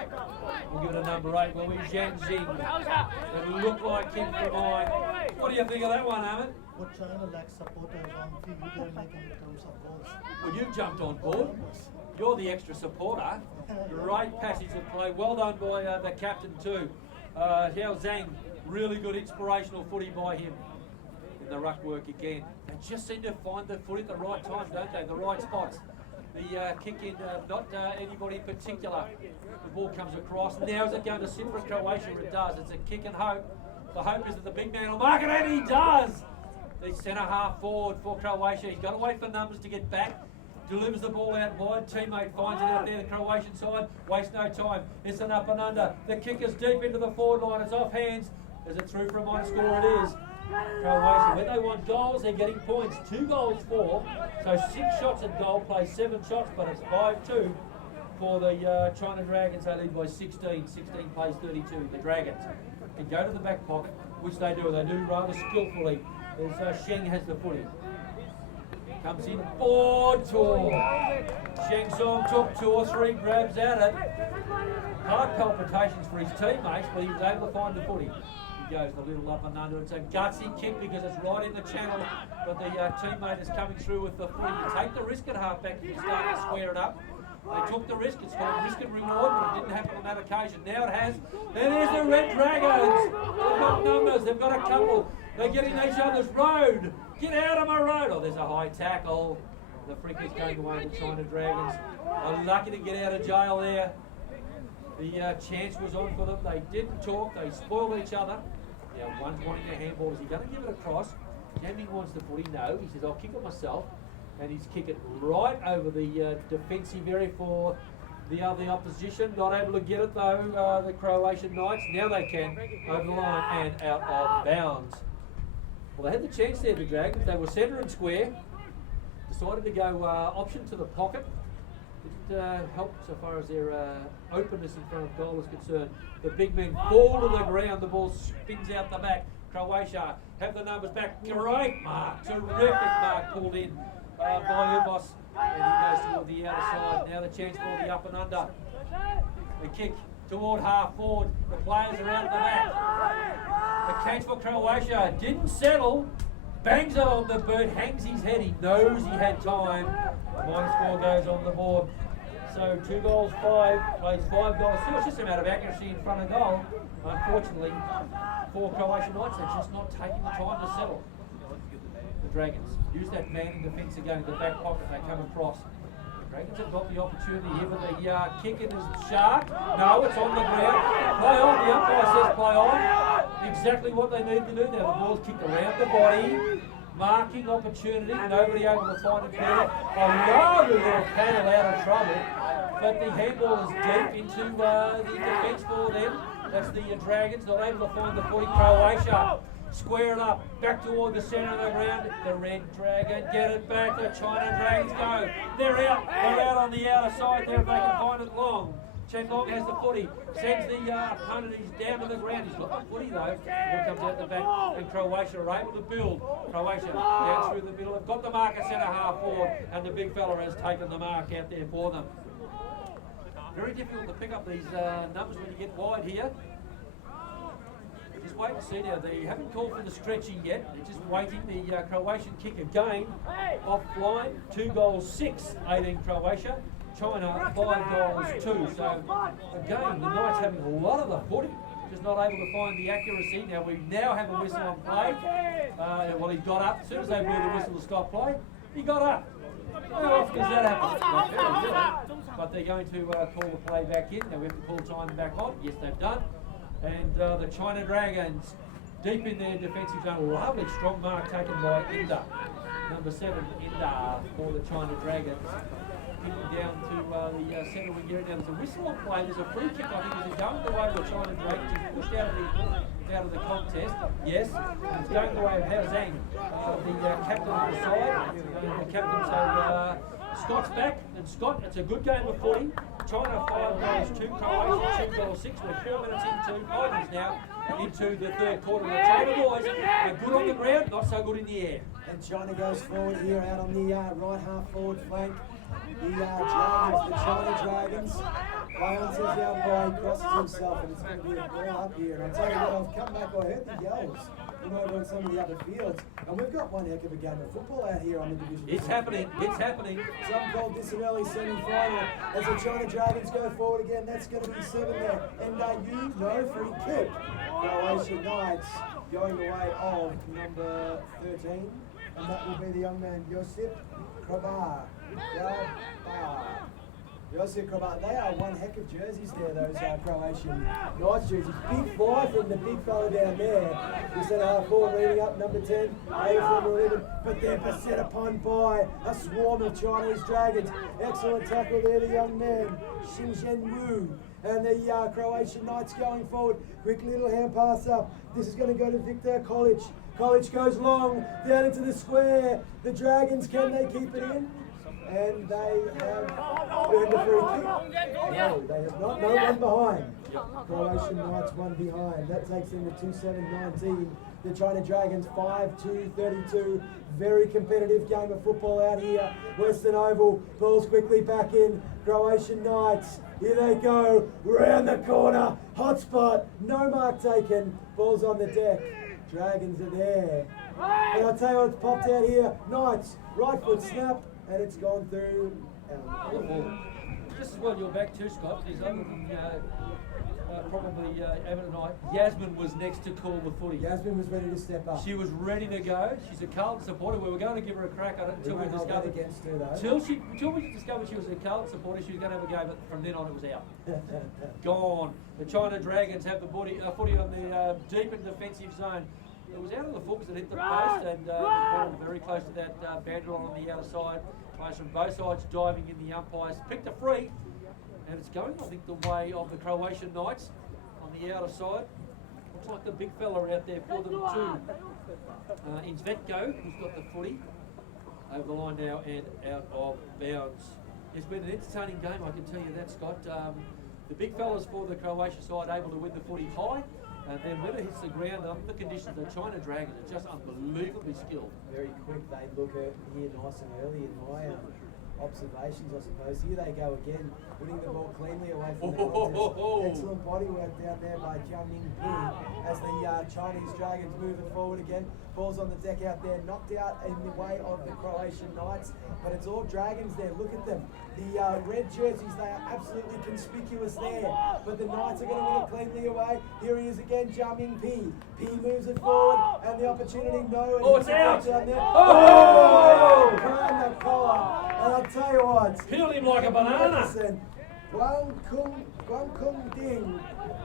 we'll give it a number 8, will be Zhang Jing. It looked like him for mine. What do you think of that one, Ahmed? What China lacks supporters on field, they're making in terms of goals. Well, you jumped on board. You're the extra supporter. Great passage of play. Well done by the captain too. Hao Zhang, really good inspirational footy by him. In the ruck work again. They just seem to find the foot at the right time, don't they? The right spots. The kick in, not anybody in particular. The ball comes across. Now is it going to sit for Croatia? It does. It's a kick and hope. The hope is that the big man will mark it, and he does. The centre half forward for Croatia. He's got to wait for numbers to get back. Delivers the ball out wide. Teammate finds it out there. The Croatian side wastes no time. It's an up and under. The kick is deep into the forward line. It's off hands. Is it through for a minor score? It is. Croatia, when they want goals, they're getting points. 2 goals for. So 6 shots at goal, play 7 shots, but it's 5-2 for the China Dragons. They lead by 16. 16 plays 32. The Dragons can go to the back pocket, which they do. They do rather skillfully. As Sheng has the footy. Comes in, forward tour. Sheng Song took 2 or 3 grabs at it. Hard palpitations for his teammates, but he was able to find the footy. He goes the little up and under. It's a gutsy kick because it's right in the channel, but the teammate is coming through with the footy. You take the risk at halfback, you start to square it up. They took the risk. It's called risk and reward, but it didn't happen on that occasion. Now it has. There is the Red Dragons. They've got numbers. They've got a couple. They're getting each other's road. Get out of my road. Oh, there's a high tackle. The free kick's going away to the China Dragons. They're lucky to get out of jail there. The chance was on for them. They didn't talk. They spoiled each other. Now one's wanting a handball. Is he going to give it across? Jamming wants the footy. No. He says, I'll kick it myself. And he's kicked it right over the defensive area for the opposition. Not able to get it though, the Croatian Knights. Now they can, over the line and out of bounds. Well, they had the chance there, the Dragons. They were centre and square. Decided to go option to the pocket. Didn't help so far as their openness in front of goal is concerned. The big men fall to the ground. The ball spins out the back. Croatia have the numbers back. Great mark. Terrific mark pulled in by Ubos. And he goes toward the outer side. Now the chance for the up and under. The kick toward half forward. The players are out at the back. The catch for Croatia didn't settle. Bangs it on the bird, hangs his head. He knows he had time. Minus 4 goes on the board. So 2 goals, 5, plays 5 goals. Still, it's just a matter of accuracy in front of goal. Unfortunately, for Croatian Knights, they're just not taking the time to settle. the Dragons. Use that man in defence again in the back pocket. They come across. Dragons have got the opportunity here, but the kicking is sharp. No, it's on the ground. Play on. The umpire says play on. Exactly what they need to do now. The ball's kicked around the body. Marking opportunity. Nobody able to find it there. A lovely little paddle out of trouble. But the handball is deep into the defence for them. That's the Dragons. Not able to find the footy. Croatia. Square it up, back toward the centre of the ground. The Red Dragon, get it back. The China Dragons go. They're out on the outer side there if they can find it long. Chen Long has the footy, sends the opponent, he's down to the ground. He's got the footy though. Ball comes out the back, and Croatia are able to build. Croatia down through the middle. They've got the marker centre half forward, and the big fella has taken the mark out there for them. Very difficult to pick up these numbers when you get wide here. Just wait and see now. They haven't called for the stretching yet. They're just waiting. The Croatian kick again. Offline. 2 goals, 6. 18 Croatia. China, 5 goals, 2. So again, the Knights having a lot of the footy. Just not able to find the accuracy. Now we now have a whistle on play. Well, he got up. As soon as they blew the whistle to stop play, he got up. How often does that happen? Not very good. But they're going to call the play back in. Now we have to call time back on. Yes, they've done. And the China Dragons deep in their defensive zone. A lovely strong mark taken by Inda. Number 7, Inda for the China Dragons. Kicking down to the centre wing here. Now there's a whistle on play. There's a free kick. I think is it going the way of the China Dragons. He's pushed out of the contest. Yes, it's going the way of Hao Zhang, the captain of the side. The captain, so Scott's back, and Scott, it's a good game of footy. China 5 goals, 2 Croatia, 2 goals, 6. We're 4 minutes into, 5 minutes now, into the third quarter. The China boys are good on the ground, not so good in the air. And China goes forward here out on the right half forward flank. The Dragons, the China Dragons. Ryan says the umpire crosses himself, and it's going to be a ball up here. And I'll tell you what, I've come back, I heard the yells from over on some of the other fields. And we've got one heck of a game of football out here on the division. It's happening, it's happening. Some called this an early semi-final. As the China Dragons go forward again, that's going to be 7 there. And you know free kick. Croatia Knights going the way of number 13. And that will be the young man, Josip Krabar. Josip Krabar. They are one heck of jerseys there, those Croatian Knights jerseys. Big 5 from the big fella down there. We said half forward leading up, number 10, number 11. But they're beset upon by a swarm of Chinese Dragons. Excellent tackle there, the young man, Xingzhen Wu. And the Croatian Knights going forward. Quick little hand pass up. This is going to go to Victor College. College goes long, down into the square. The Dragons, can they keep it in? And they have earned a free kick. No, they have not. No one behind. Croatian Knights 1 behind. That takes them to 2-7-19. The China Dragons 5-2-32. Very competitive game of football out here. Western Oval. Ball's quickly back in. Croatian Knights. Here they go. Round the corner. Hot spot. No mark taken. Ball's on the deck. Dragons are there. And I'll tell you what's popped out here. Knights. Right foot snap. And it's gone through. This is what you're back to, Scott. There's other than probably Evan tonight. Yasmin was next to call the footy. Yasmin was ready to step up. She was ready to go. She's a Carlton supporter. We were going to give her a crack at it until we discovered against her, though. Until we discovered she was a Carlton supporter, she was going to have a go, but from then on it was out. Gone. The China Dragons have the footy on the deep and defensive zone. It was out of the full because it hit the post, and the ball very close to that banderole on the outer side. Players from both sides diving in. The umpires picked a free, and it's going, I think, the way of the Croatian Knights on the outer side. Looks like the big fella out there for them too. Inzvetko, who's got the footy over the line now and out of bounds. It's been an entertaining game, I can tell you that, Scott. The big fellas for the Croatia side able to win the footy high. And then when it hits the ground, under the conditions, the China Dragons are just unbelievably skilled. Very quick, they look at here nice and early in my observations, I suppose. Here they go again, putting the ball cleanly away from the contest. Excellent body work down there by Jiang Ping as the Chinese Dragons moving forward again. Ball's on the deck out there, knocked out in the way of the Croatian Knights, but it's all Dragons there. Look at them. The red jerseys, they are absolutely conspicuous there, but the Knights are going to win it cleanly away. Here he is again, Jamming P. P moves it forward, and the opportunity, no. And It's out. down there. Oh! Behind the collar. And I'll tell you what. Peeled him like a banana. Magnificent. Guang Kung Ding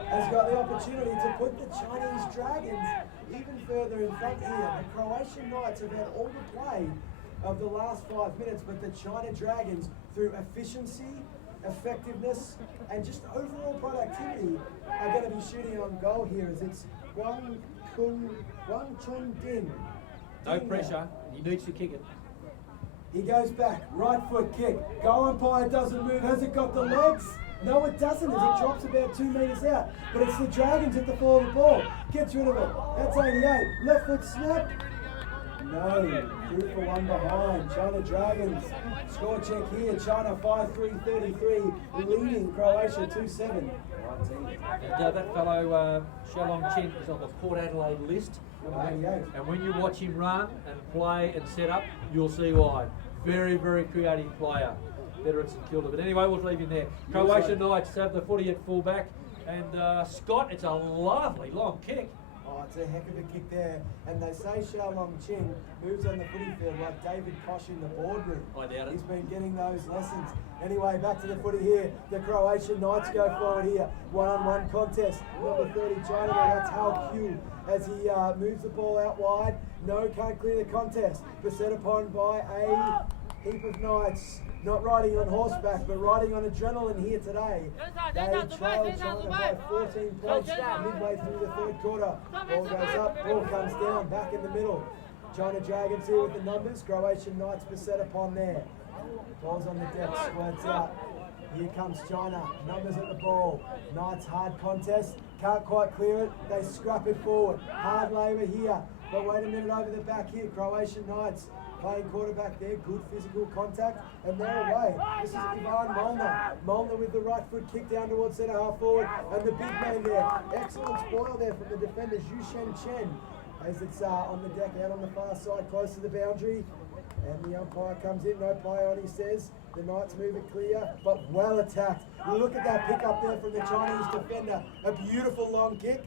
has got the opportunity to put the Chinese Dragons even further in front here. The Croatian Knights have had all the play of the last 5 minutes, but the China Dragons, through efficiency, effectiveness, and just overall productivity, are going to be shooting on goal here as it's Guang Chun Din. No pressure. He needs to kick it. He goes back, right foot kick. Goal umpire doesn't move. Has it got the legs? No, it doesn't, as it drops about 2 metres out. But it's the Dragons at the fall of the ball. Gets rid of it. That's 88. Left foot snap. No. 3 for 1 behind. China Dragons. Score check here. China 5-3-33. Leading Croatia 2-7. And that fellow, Xiaolong Chen, is on the Port Adelaide list. And when you watch him run and play and set up, you'll see why. Very, very creative player. Better at St Kilda. But anyway, we'll leave him there. Croatian Knights have the footy at fullback. And Scott, it's a lovely long kick. Oh, it's a heck of a kick there. And they say Xiaolong Chin moves on the footy field like David Kosh in the boardroom. I doubt it. He's been getting those lessons. Anyway, back to the footy here. The Croatian Knights go forward here. One-on-one contest. Number 30, China. That's Hal Q as he moves the ball out wide. No, can't clear the contest. But set upon by a heap of Knights. Not riding on horseback, but riding on adrenaline here today. They trail China by 14 points midway through the third quarter. Ball goes up, ball comes down, back in the middle. China Dragons here with the numbers. Croatian Knights beset upon there. Ball's on the deck, squirts out. Here comes China, numbers at the ball. Knights hard contest, can't quite clear it. They scrap it forward. Hard labour here, but wait a minute over the back here. Croatian Knights playing quarterback there, good physical contact, and they're away. This is Ivan Molnar. Molnar with the right foot kick down towards centre half forward, and the big man there. Excellent spoil there from the defender, Zhu Shen Chen, as it's on the deck out on the far side, close to the boundary. And the umpire comes in, no play on, he says. The Knights move it clear, but well attacked. Look at that pick up there from the Chinese defender. A beautiful long kick.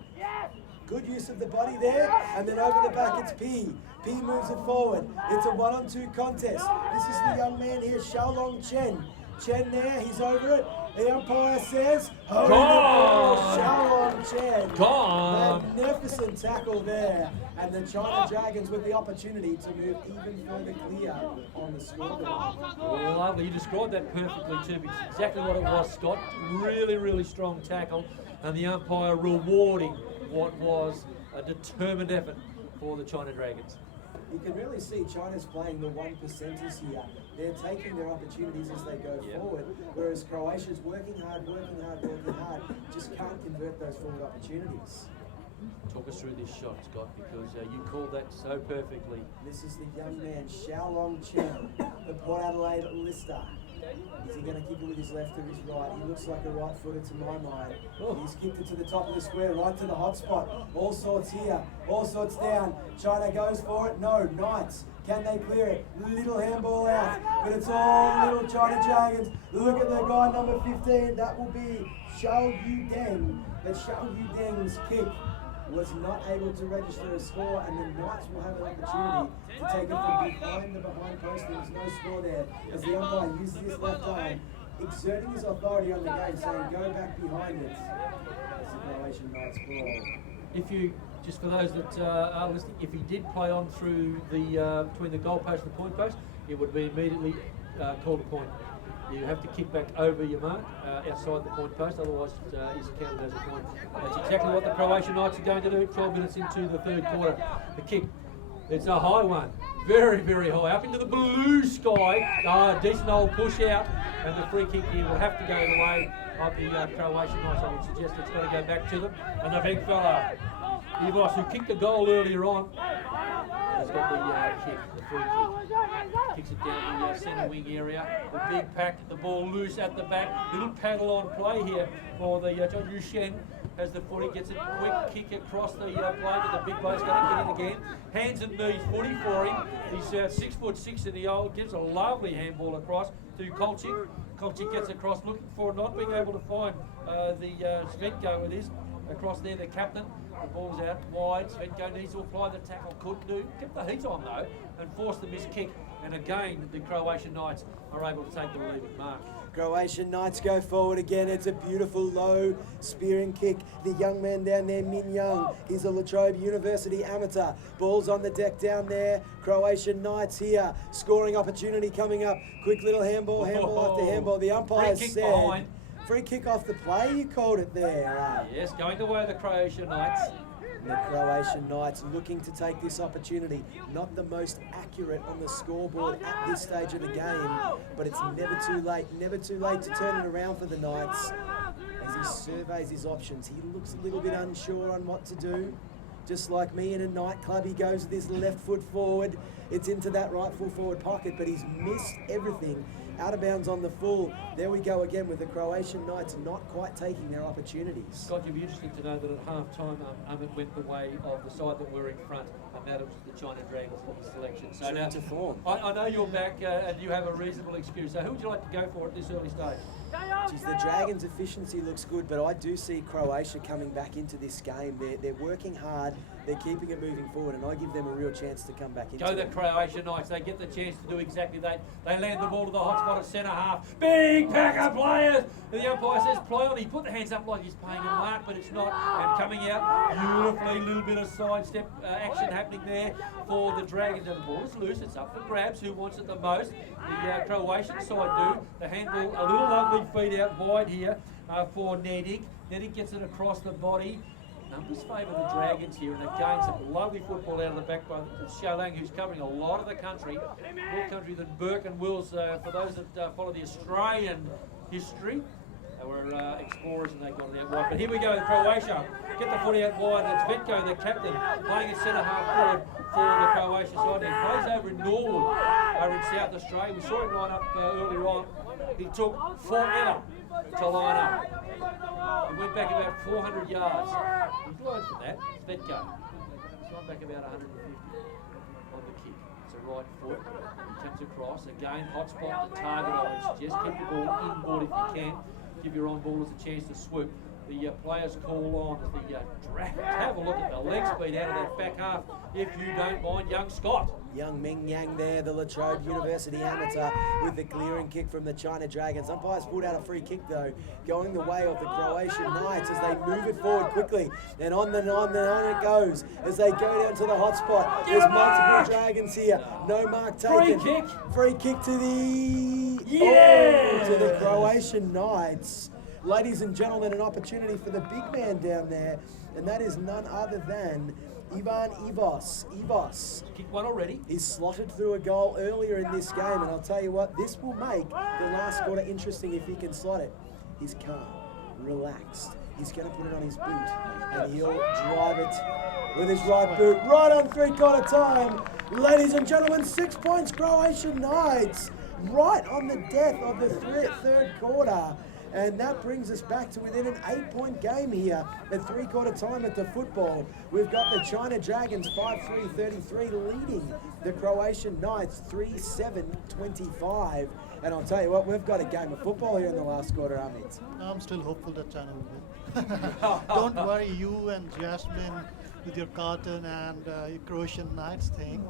Good use of the body there, and then over the back it's P. P moves it forward. It's a 1-on-2 contest. This is the young man here, Xiaolong Chen. Chen there, he's over it. The umpire says, hold the ball, Xiaolong Chen. Gone. Magnificent tackle there. And the China Dragons with the opportunity to move even further clear on the scoreboard. Well, lovely. You described that perfectly too. It's exactly what it was, Scott. Really, really strong tackle. And the umpire rewarding what was a determined effort for the China Dragons. You can really see China's playing the 1%ers here. They're taking their opportunities as they go forward, whereas Croatia's working hard, just can't convert those forward opportunities. Talk us through this shot, Scott, because you called that so perfectly. This is the young man, Xiaolong Chen, the Port Adelaide lister. Is he going to kick it with his left or his right? He looks like a right footer to my mind. He's kicked it to the top of the square, right to the hot spot. All sorts here, all sorts down. China goes for it. No, Knights. Can they clear it? Little handball out, but it's all little China Dragons. Look at the guy number 15. That will be Xiao Yu Deng. But Xiao Yu Deng's kick was not able to register a score, and the Knights will have an opportunity to take it from behind the behind post. There was no score there as the umpire uses his left arm, exerting his authority on the game, saying go back behind it. It's the Croatian Knights ball. If you, just for those that are listening, if he did play on through the between the goal post and the point post, it would be immediately called a point. You have to kick back over your mark outside the point post, otherwise it's counted as a point. That's exactly what the Croatian Knights are going to do 12 minutes into the third quarter. The kick, it's a high one, very, very high, up into the blue sky. Decent old push out, and the free kick here will have to go the way of the Croatian Knights. I would suggest it's got to go back to them. And the big fella, Ivos, who kicked the goal earlier on, has got the kick, the free kick. Kicks it down the centre wing area. The big pack, the ball loose at the back. Little paddle on play here for the Zhu Shen. has the footy, gets a quick kick across the play, but the big bloke's going to get in again. Hands and knees footy for him. He's 6'6" in the old, gives a lovely handball across to Kolchik. Kolchik gets across, looking for not being able to find the Svetko with his across there, the captain. The ball's out wide. Svetko needs to apply the tackle, couldn't do. Kept the heat on though and forced the missed kick. And again, the Croatian Knights are able to take the relieving mark. Croatian Knights go forward again. It's a beautiful low spearing kick. The young man down there, Min Young, he's a La Trobe University amateur. Ball's on the deck down there. Croatian Knights here. Scoring opportunity coming up. Quick little handball after handball. The umpire said... Free kick off the play, you called it there. Yes, going the way of the Croatian Knights. The Croatian Knights looking to take this opportunity. Not the most accurate on the scoreboard at this stage of the game, but it's never too late to turn it around for the Knights. As he surveys his options, he looks a little bit unsure on what to do. Just like me in a nightclub, he goes with his left foot forward. It's into that right full forward pocket, but he's missed everything. Out of bounds on the full. There we go again with the Croatian Knights not quite taking their opportunities. Scott, you'd be interested to know that at half-time, it went the way of the side that were in front, and that was the China Dragons selection. So now, to form. I know you're back and you have a reasonable excuse. So who would you like to go for at this early stage? Geez, the Dragons' efficiency looks good, but I do see Croatia coming back into this game. They're working hard, they're keeping it moving forward, and I give them a real chance to come back into it. Go the Croatian Knights, they get the chance to do exactly that. They land the ball to the hot spot at centre half. Big pack of players! And the umpire says play on. He put the hands up like he's paying a mark, but it's not. And coming out beautifully, little bit of sidestep action happening there for the Dragons. And the ball is loose, it's up for grabs. Who wants it the most? The Croatian side do. The handball, a little lovely feed out wide here for Nedik. Nedik gets it across the body. Numbers favour the Dragons here, and again some lovely football out of the back by Shalang, who's covering a lot of the country, more country than Burke and Wills. For those that follow the Australian history, they were explorers and they got it out wide. But here we go, Croatia get the footy out wide, and it's Vetko, the captain, playing at centre half forward for the Croatian side. He plays over in Norwood, over in South Australia. We saw him line up earlier on. He took forever to line up. He went back about 400 yards. He's learned from that. Svetko. He's gone back about 150 on the kick. It's a right foot. He comes across. Again, hot spot to target on. Just keep the ball inboard if you can. Give your on ballers a chance to swoop. The players call on the Dragons. Have a look at the leg speed out of that back half, if you don't mind, young Scott. Young Ming Yang there, the La Trobe University amateur, with the clearing kick from the China Dragons. Umpires pulled out a free kick though, going the way of the Croatian Knights as they move it forward quickly. And on it goes as they go down to the hot spot. There's multiple Dragons here. No mark taken. Free kick. Free kick to the... Yeah! To the Croatian Knights. Ladies and gentlemen, an opportunity for the big man down there, and that is none other than Ivan Ivos. Kicked one already. He's slotted through a goal earlier in this game, and I'll tell you what, this will make the last quarter interesting if he can slot it. He's calm, relaxed. He's going to put it on his boot, and he'll drive it with his right boot right on three-quarter time. Ladies and gentlemen, 6 points, Croatian Knights, right on the death of the third quarter. And that brings us back to within an 8-point game here at three-quarter time at the football. We've got the China Dragons 5-3-33 leading the Croatian Knights 3-7-25. And I'll tell you what, we've got a game of football here in the last quarter, Amit. I'm still hopeful that China will win. Don't worry, you and Jasmine with your carton and your Croatian Knights thing.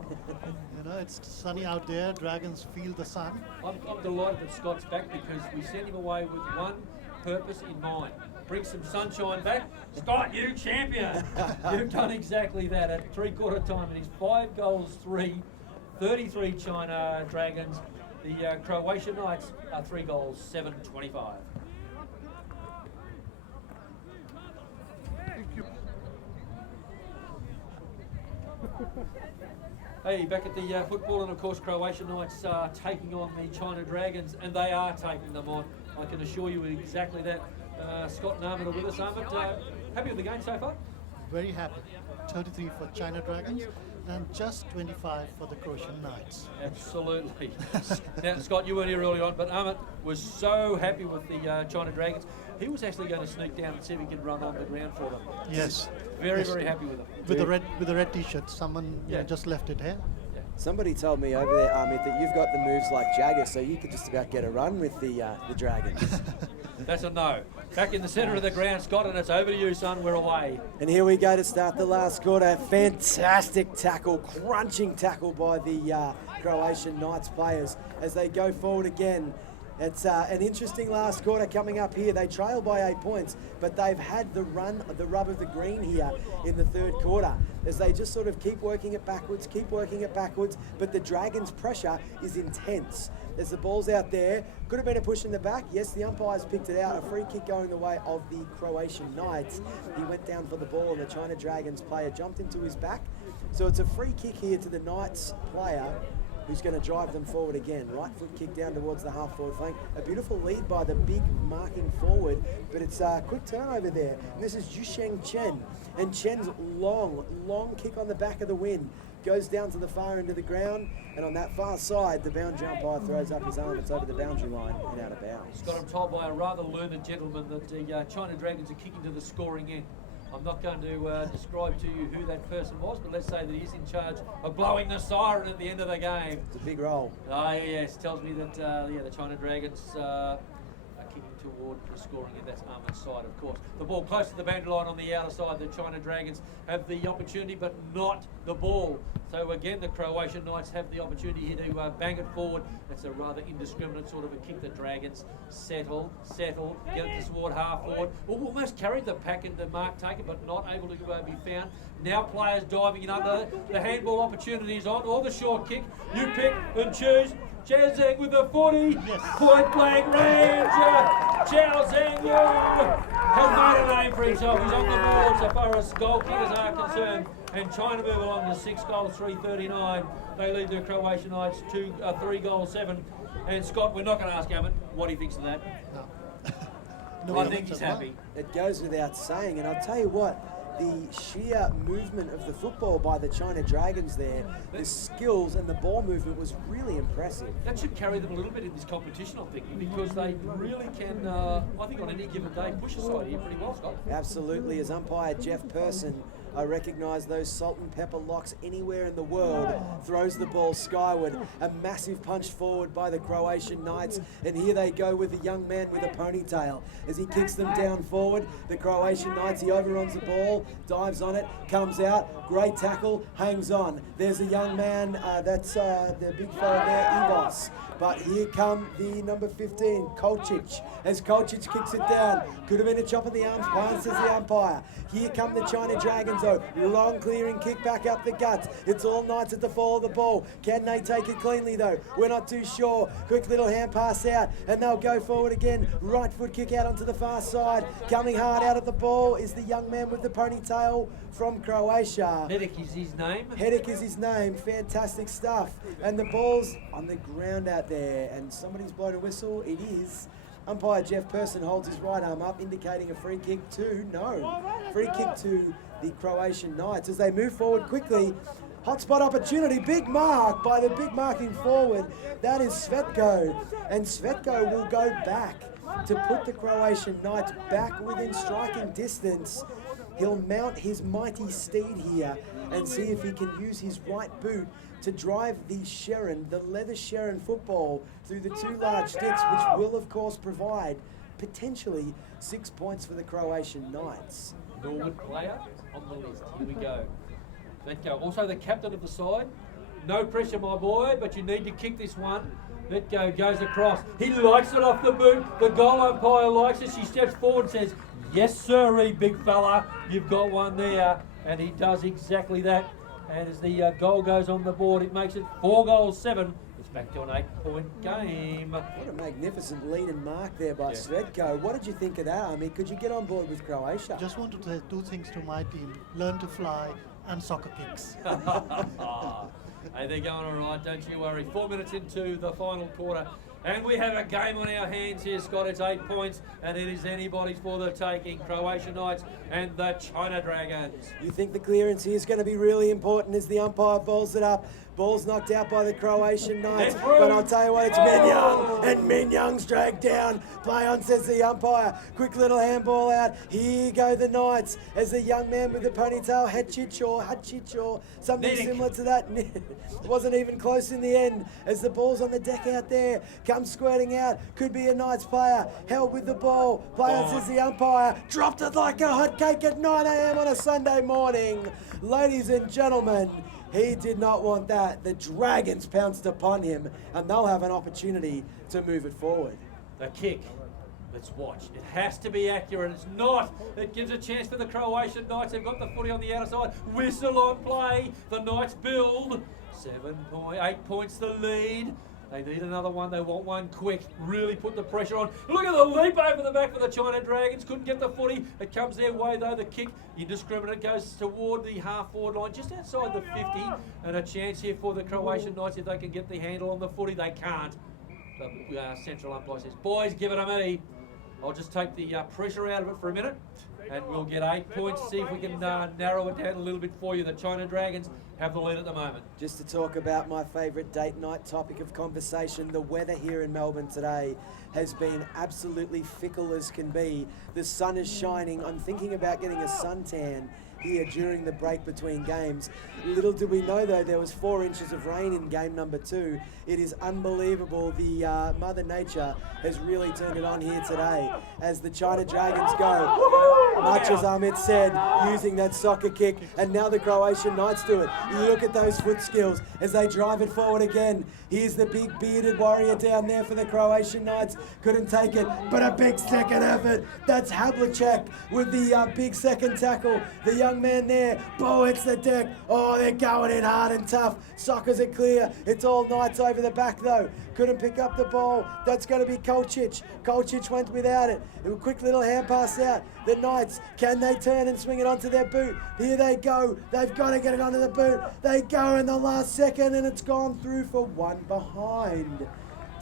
You know, it's sunny out there. Dragons feel the sun. I'm delighted that Scott's back because we sent him away with one purpose in mind. Bring some sunshine back. Scott, you champion! You've done exactly that at three-quarter time. And he's 5 goals, 33 China Dragons. The Croatian Knights are 3 goals, 7-25. Hey, back at the football, and of course Croatian Knights are taking on the China Dragons, and they are taking them on. I can assure you exactly that. Scott and Armin are with us, Armin. Happy with the game so far? Very happy. 33 for China Dragons, And just 25 for the Croatian Knights. Absolutely. Now, Scott, you weren't here early on, but Amit was so happy with the China Dragons. He was actually going to sneak down and see if he could run on the ground for them. Yes. Very, Yes. very happy with them. With the red t-shirt. Someone Yeah. just left it here. Somebody told me over there, Amit, that you've got the moves like Jagger, so you could just about get a run with the Dragons. That's a no. Back in the centre of the ground, Scott, and it's over to you, son. We're away. And here we go to start the last quarter. Fantastic tackle, crunching tackle by the Croatian Knights players as they go forward again. It's an interesting last quarter coming up here. They trail by 8 points, but they've had the rub of the green here in the third quarter as they just sort of keep working it backwards, but the Dragons' pressure is intense. There's the ball's out there. Could have been a push in the back. Yes, the umpires picked it out. A free kick going the way of the Croatian Knights. He went down for the ball and the China Dragons player jumped into his back. So it's a free kick here to the Knights player, who's going to drive them forward again. Right foot kick down towards the half-forward flank. A beautiful lead by the big marking forward, but it's a quick turnover there. And this is Yusheng Chen. And Chen's long kick on the back of the wind goes down to the far end of the ground, and on that far side, the boundary umpire throws up his arm. It's over the boundary line and out of bounds. Scott, I'm told by a rather learned gentleman that the China Dragons are kicking to the scoring end. I'm not going to describe to you who that person was, but let's say that he's in charge of blowing the siren at the end of the game. It's a big roll. Yes, tells me that the China Dragons are kicking toward the scoring end. That's Ahmed's side, of course. The ball close to the boundary line on the outer side. The China Dragons have the opportunity, but not the ball. So again, the Croatian Knights have the opportunity here to bang it forward. It's a rather indiscriminate sort of a kick. The Dragons settle, get it toward half forward. Almost carried the pack into mark taken, but not able to be found. Now players diving in under the handball opportunities on, or the short kick. You pick and choose. Chao Zhang with the 40, point blank range. Chao Zhang has made a name for himself. He's on the board so far as goal kickers are concerned. And China move along to 6 goals, 339. They lead the Croatian Knights 3 goals, 7. And Scott, we're not going to ask Amit what he thinks of that. No. I think he's happy. It goes without saying, and I'll tell you what, the sheer movement of the football by the China Dragons there, the skills and the ball movement was really impressive. That should carry them a little bit in this competition, I'm thinking, because they really can, I think on any given day, push aside here pretty well, Scott. Absolutely. As umpire Jeff Person, I recognise those salt and pepper locks anywhere in the world, throws the ball skyward. A massive punch forward by the Croatian Knights, and here they go with a young man with a ponytail. As he kicks them down forward, the Croatian Knights, he overruns the ball, dives on it, comes out, great tackle, hangs on. There's a young man, that's the big fella there, Ivos. But here come the number 15, Kolcic. As Kolcic kicks it down, could have been a chop of the arms, pass says the umpire. Here come the China Dragons though, long clearing kick back up the guts. It's all Knights at the fall of the ball. Can they take it cleanly though? We're not too sure. Quick little hand pass out, and they'll go forward again. Right foot kick out onto the far side. Coming hard out of the ball is the young man with the ponytail from Croatia. Hedek is his name. Hedek is his name. Fantastic stuff. And the ball's on the ground out there, and somebody's blown a whistle. It is. Umpire Jeff Person holds his right arm up, indicating a free kick to the Croatian Knights as they move forward quickly. Hotspot opportunity, big mark by the big marking forward. That is Svetko, and Svetko will go back to put the Croatian Knights back within striking distance. He'll mount his mighty steed here and see if he can use his right boot to drive the Sherrin, the leather Sherrin football through the two large sticks, which will of course provide potentially 6 points for the Croatian Knights. Norwood player on the list. Here we go. Letgo, also the captain of the side. No pressure, my boy, but you need to kick this one. Letgo goes across. He likes it off the boot. The goal umpire likes it. She steps forward and says, "Yes, sirree, big fella. You've got one there." And he does exactly that. And as the goal goes on the board, it makes it 4 goals, 7. It's back to an 8-point game. What a magnificent lead and mark there by Svetko. What did you think of that? I mean, could you get on board with Croatia? Just want to say 2 things to my team: learn to fly and soccer kicks. Hey, they're going all right, don't you worry. 4 minutes into the final quarter, And we have a game on our hands here, Scott. It's 8 points, and it is anybody's for the taking. Croatian Knights and the China Dragons. You think the clearance here is going to be really important as the umpire balls it up. Ball's knocked out by the Croatian Knights, but I'll tell you what, it's Min Young, and Min Young's dragged down. Play on, says the umpire. Quick little handball out. Here go the Knights as the young man with the ponytail, Hatchich or something similar to that. Wasn't even close in the end as the ball's on the deck out there. Comes squirting out. Could be a Knights player. Held with the ball. Play on, says the umpire. Dropped it like a hot cake at 9 a.m. on a Sunday morning. Ladies and gentlemen, he did not want that. The Dragons pounced upon him, and they'll have an opportunity to move it forward. The kick. Let's watch. It has to be accurate. It's not. It gives a chance for the Croatian Knights. They've got the footy on the outer side. Whistle on play. The Knights build. 8 points the lead. They need another one. They want one quick. Really put the pressure on. Look at the leap over the back for the China Dragons. Couldn't get the footy. It comes their way though. The kick, indiscriminate, goes toward the half-forward line, just outside the 50. And a chance here for the Croatian Knights if they can get the handle on the footy. They can't. The central umpire says, boys, give it to me. I'll just take the pressure out of it for a minute. And we'll get 8 points. See if we can narrow it down a little bit for you. The China Dragons have the lead at the moment. Just to talk about my favourite date night topic of conversation, the weather here in Melbourne today has been absolutely fickle as can be. The sun is shining. I'm thinking about getting a suntan here during the break between games. Little do we know though, there was 4 inches of rain in game number 2. It is unbelievable. The Mother Nature has really turned it on here today as the China Dragons go, much as Amit said, using that soccer kick, and now the Croatian Knights do it. You look at those foot skills as they drive it forward again. Here's the big bearded warrior down there for the Croatian Knights. Couldn't take it, but a big second effort. That's Havlicek with the big second tackle. The young man there, Bo hits the deck. Oh, they're going in hard and tough. Sockers are clear. It's all Knights over the back though. Couldn't pick up the ball. That's going to be Kolcic. Kolcic went without it. A quick little hand pass out. The Knights, can they turn and swing it onto their boot? Here they go. They've got to get it onto the boot. They go in the last second and it's gone through for one behind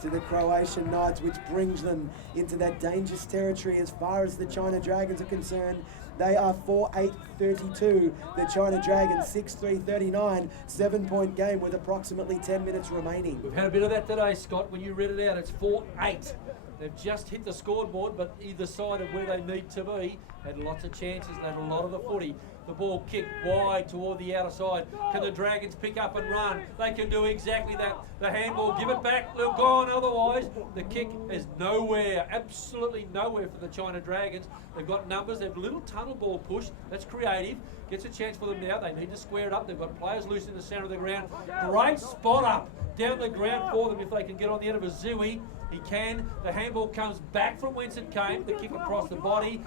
to the Croatian Knights, which brings them into that dangerous territory as far as the China Dragons are concerned. They are 4-8-32. The China Dragons 6-3-39. 7-point game with approximately 10 minutes remaining. We've had a bit of that today, Scott. When you read it out, it's 4-8. They've just hit the scoreboard, but either side of where they need to be. Had lots of chances, they had a lot of the footy. The ball kicked wide toward the outer side. Can the Dragons pick up and run? They can do exactly that. The handball, give it back, they're gone otherwise. The kick is nowhere, absolutely nowhere for the China Dragons. They've got numbers, they've a little tunnel ball push. That's creative. Gets a chance for them now. They need to square it up. They've got players loose in the centre of the ground. Great spot up down the ground for them if they can get on the end of a Zooey. He can. The handball comes back from whence it came. The kick across the body.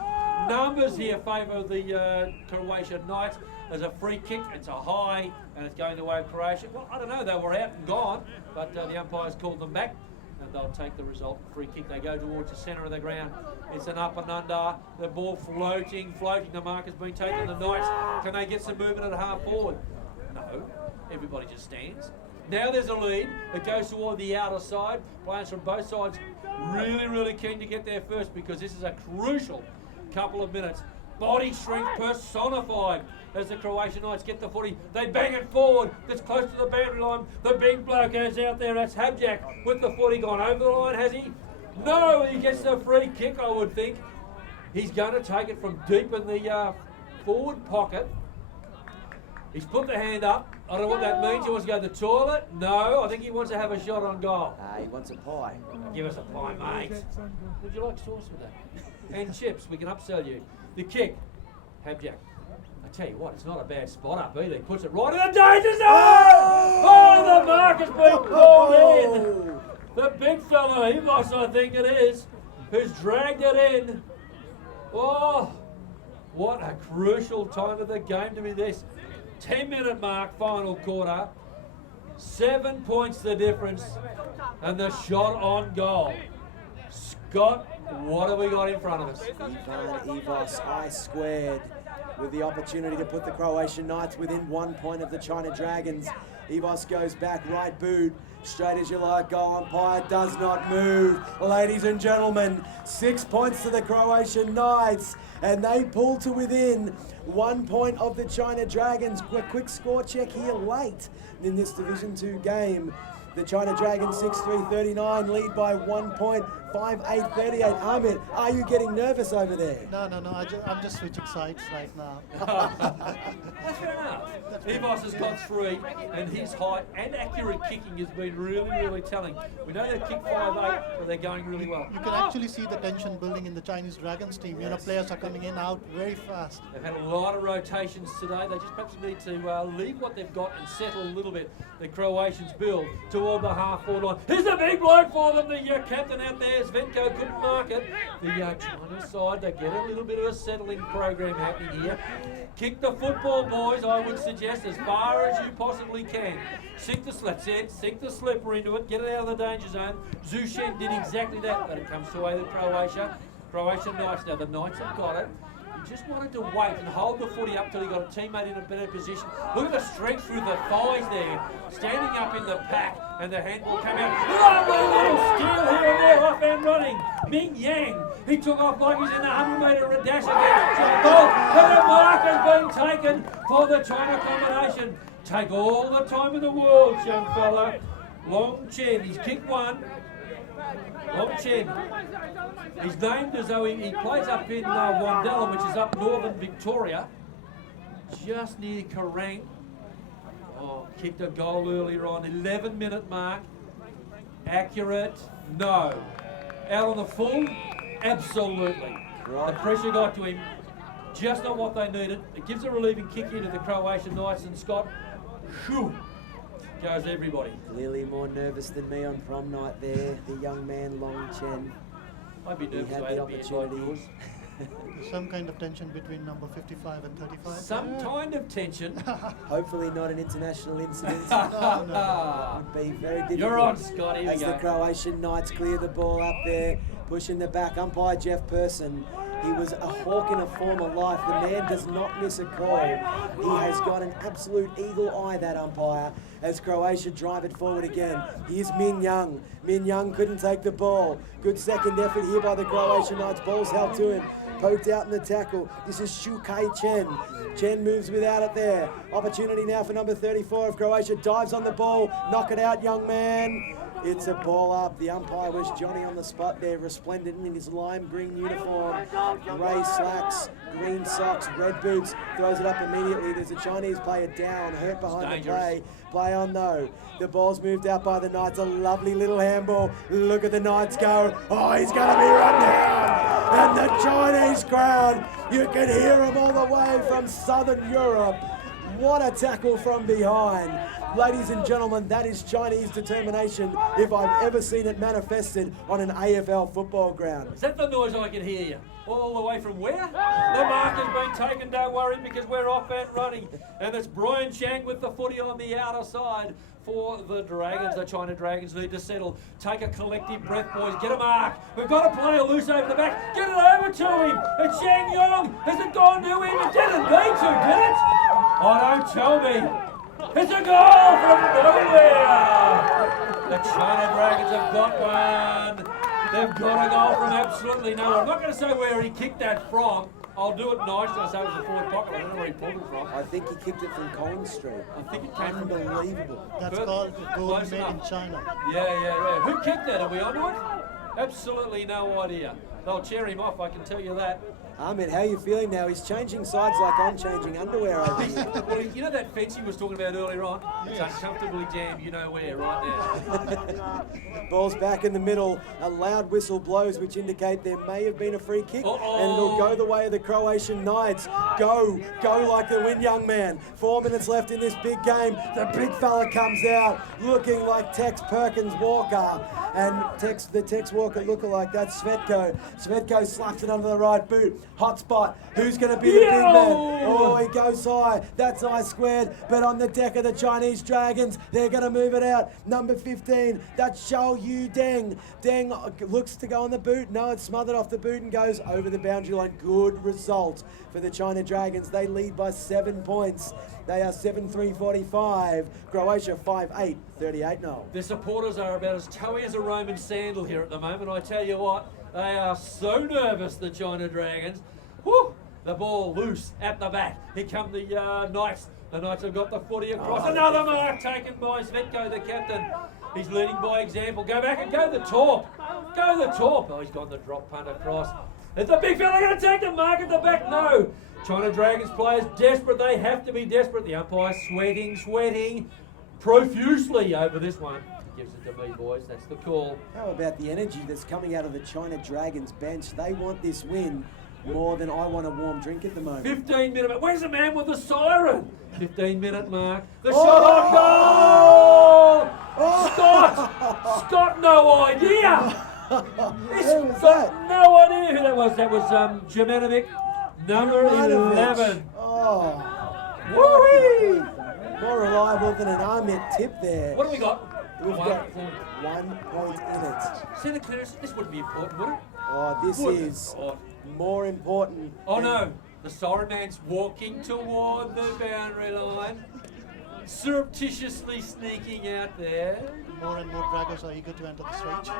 Numbers here favour the Croatian Knights. There's a free kick. It's a high, and it's going the way of Croatia. Well, I don't know. They were out and gone, but the umpires called them back, and they'll take the result. Free kick. They go towards the centre of the ground. It's an up and under. The ball floating. The mark has been taken. The Knights, can they get some movement at half forward? No. Everybody just stands. Now there's a lead. It goes toward the outer side. Players from both sides really, really keen to get there first because this is a crucial couple of minutes. Body strength personified as the Croatian Knights get the footy. They bang it forward. That's close to the boundary line. The big bloke is out there. That's Habjak with the footy. Gone over the line, has he? No, he gets the free kick, I would think. He's going to take it from deep in the forward pocket. He's put the hand up. I don't know what that means. He wants to go to the toilet? No, I think he wants to have a shot on goal. He wants a pie. Give us a pie, mate. Would you like sauce with that? And chips, we can upsell you. The kick, Habjak. I tell you what, it's not a bad spot up either. He puts it right in the danger zone! Oh, the mark has been called in. The big fella, Ivos, I think it is, who's dragged it in. Oh, what a crucial time of the game to be this. 10-minute mark, final quarter. 7 points the difference, and the shot on goal. Scott, what have we got in front of us? Ivan Ivos, I squared, with the opportunity to put the Croatian Knights within 1 point of the China Dragons. Evos goes back, right boot. Straight as you like, goal umpire does not move. Ladies and gentlemen, 6 points to the Croatian Knights, and they pull to within 1 point of the China Dragons. A quick score check here late in this Division 2 game. The China Dragons 6-3-39 lead by 1 point, 5-8-38. Ahmed, are you getting nervous over there? No. I'm just switching sides right now. That's fair enough. Evos has got 3, and his height and accurate kicking has been really, really telling. We know they've kicked 5'8", but they're going really well. You can actually see the tension building in the Chinese Dragons team. You know, players are coming in out very fast. They've had a lot of rotations today. They just perhaps need to leave what they've got and settle a little bit. The Croatians build toward the half-forward line. Here's a big bloke for them. The captain out there, Svenko, couldn't mark it. The China side, they get a little bit of a settling program happening here. Kick the football, boys, I would suggest, as far as you possibly can. Sink the slipper into it, get it out of the danger zone. Zushen did exactly that, but it comes to away the Croatian Knights. Now the Knights have got it. He just wanted to wait and hold the footy up till he got a teammate in a better position. Look at the strength through the thighs there, standing up in the pack, and the handball came out. Lovely little steal here and there, off and running. Ming Yang, he took off like he's in the 100-metre dash against the goal, and the mark has been taken for the China combination. Take all the time in the world, young fella. Long Chen, he's kicked one. Long Chen. He's named as though he plays up in Wandella, which is up northern Victoria, just near Kerrang. Oh, kicked a goal earlier on, 11-minute mark. Accurate? No. Out on the full? Absolutely. The pressure got to him. Just not what they needed. It gives a relieving kick into the Croatian Knights, and Scott, shoo, goes everybody. Clearly more nervous than me on prom night there, the young man Long Chen. I'd be nervous had if I the had a beard like opportunity. yours. Some kind of tension between number 55 and 35. Some kind of tension. Hopefully not an international incident. No. Would be very difficult. You're on, Scott. Here we As the go. Croatian Knights clear the ball up there, pushing the back. Umpire Jeff Person. He was a hawk in a former life. The man does not miss a call. He has got an absolute eagle eye, that umpire, as Croatia drive it forward again. Here's Min Young. Min Young couldn't take the ball. Good second effort here by the Croatian Knights. Ball's held to him. Poked out in the tackle. This is Shu Kai Chen. Chen moves without it there. Opportunity now for number 34 of Croatia. Dives on the ball. Knock it out, young man. It's a ball up. The umpire was Johnny on the spot there, resplendent in his lime green uniform. Grey slacks, green socks, red boots. Throws it up immediately. There's a Chinese player down, hurt behind the play. Play on though. The ball's moved out by the Knights. A lovely little handball. Look at the Knights go. Oh, he's going to be run down. And the Chinese crowd, you can hear them all the way from Southern Europe. What a tackle from behind. Ladies and gentlemen, that is Chinese determination if I've ever seen it manifested on an AFL football ground. Is that the noise I can hear you? All the way from where? The mark has been taken, don't worry, because we're off and running. And it's Brian Chang with the footy on the outer side for the Dragons. The China Dragons need to settle. Take a collective breath, boys. Get a mark. We've got to play a loose over the back. Get it over to him. It's Shang Yong. Has it gone to him? It didn't need to, did it? Oh, don't tell me. It's a goal from nowhere. The China Dragons have got one. They've got a goal from absolutely nowhere. I'm not going to say where he kicked that from. I'll do it nice. I say it was the forward pocket. I don't know where he pulled it from. I think he kicked it from Collins Street. I think it came from Unbelievable. That's Further- called a goal close made in enough. China. Yeah. Who kicked that? Are we onto it? Absolutely no idea. They'll cheer him off, I can tell you that. Ahmed, how are you feeling now? He's changing sides like I'm changing underwear over here. Well, you know that fence he was talking about earlier on? It's uncomfortably jammed, you know where, right now. Ball's back in the middle. A loud whistle blows, which indicate there may have been a free kick. And it'll go the way of the Croatian Knights. Go like the wind, young man. 4 minutes left in this big game. The big fella comes out looking like Tex Perkins Walker. And the Tex Walker lookalike, that's Svetko. Svetko slaps it under the right boot. Hot spot. Who's going to be the big man? Oh, he goes high. That's I squared. But on the deck of the Chinese Dragons, they're going to move it out. Number 15, that's Xiao Yu Deng. Deng looks to go on the boot. No, it's smothered off the boot and goes over the boundary line. Good result for the China Dragons. They lead by 7 points. They are 7-3-45. Croatia 5-8, 38-0. The supporters are about as toey as a Roman sandal here at the moment. I tell you what, they are so nervous, the China Dragons. Whew, the ball loose at the back. Here come the Knights. The Knights have got the footy across. Another mark taken by Svetko, the captain. He's leading by example. Go back and go the top. Go the top. Oh, he's gone the drop punt across. Is the big fella going to take the mark at the back? No. China Dragons players desperate. They have to be desperate. The umpire sweating profusely over this one. Gives it to me, boys. That's the call. How about the energy that's coming out of the China Dragons bench? They want this win more than I want a warm drink at the moment. 15-minute mark. Where's the man with the siren? 15-minute mark. The shot on goal! Scott, no idea. Who was that? No idea who that was. That was Jemanovic, number 11. Oh. Woo-wee! More reliable than an Ahmed tip there. What do we got? We've One got point. 1 point in it. Centre clearance. This wouldn't be important, would it? Oh, this Wouldn't is it? Oh. more important. Oh than- no, the siren man's walking toward the boundary line, surreptitiously sneaking out there. More and more Dragons are eager to enter the switch.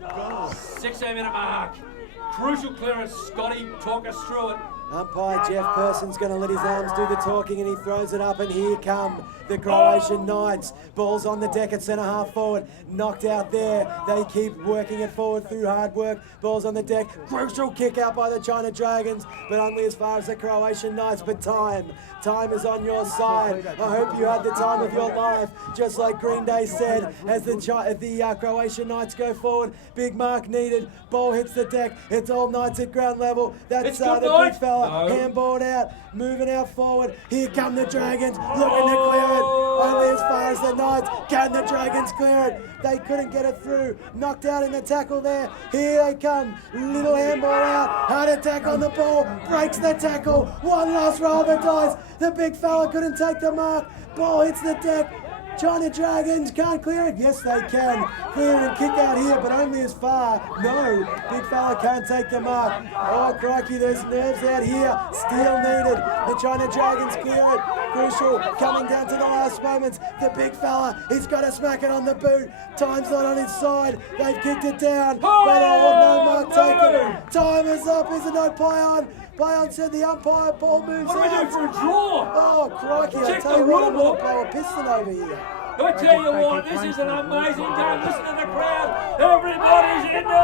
Go. 16-minute mark. Crucial clearance. Scotty, talk us through it. Umpire Jeff Person's going to let his arms do the talking, and he throws it up, and here come the Croatian Knights. Ball's on the deck at centre half forward. Knocked out there. They keep working it forward through hard work. Ball's on the deck. Crucial kick out by the China Dragons, but only as far as the Croatian Knights. But time is on your side. I hope you had the time of your life, just like Green Day said, as the Croatian Knights go forward. Big mark needed. Ball hits the deck. It's all Knights at ground level. That's It's the good big night. fella. No. Handballed out, moving out forward. Here come the Dragons, looking to clear it. Only as far as the Knights. Can the Dragons clear it? They couldn't get it through. Knocked out in the tackle there. Here they come. Little handball out. Hard attack on the ball. Breaks the tackle. One last roll of the dice. The big fella couldn't take the mark. Ball hits the deck. China Dragons can't clear it. Yes, they can. Clear and kick out here, but only as far. No, big fella can't take the mark. Oh, crikey, there's nerves out here. Steal needed. The China Dragons clear it. Crucial, coming down to the last moments. The big fella, he's got to smack it on the boot. Time's not on his side. They've kicked it down, but no mark taken. Time is up, is it not, Payan? Payan said the umpire, ball moves What do we out. do for a draw? Oh, crikey, I Check tell the you what, I'm rule going to blow a piston over here. I tell you what, this is an amazing game. Listen to the crowd. Everybody's into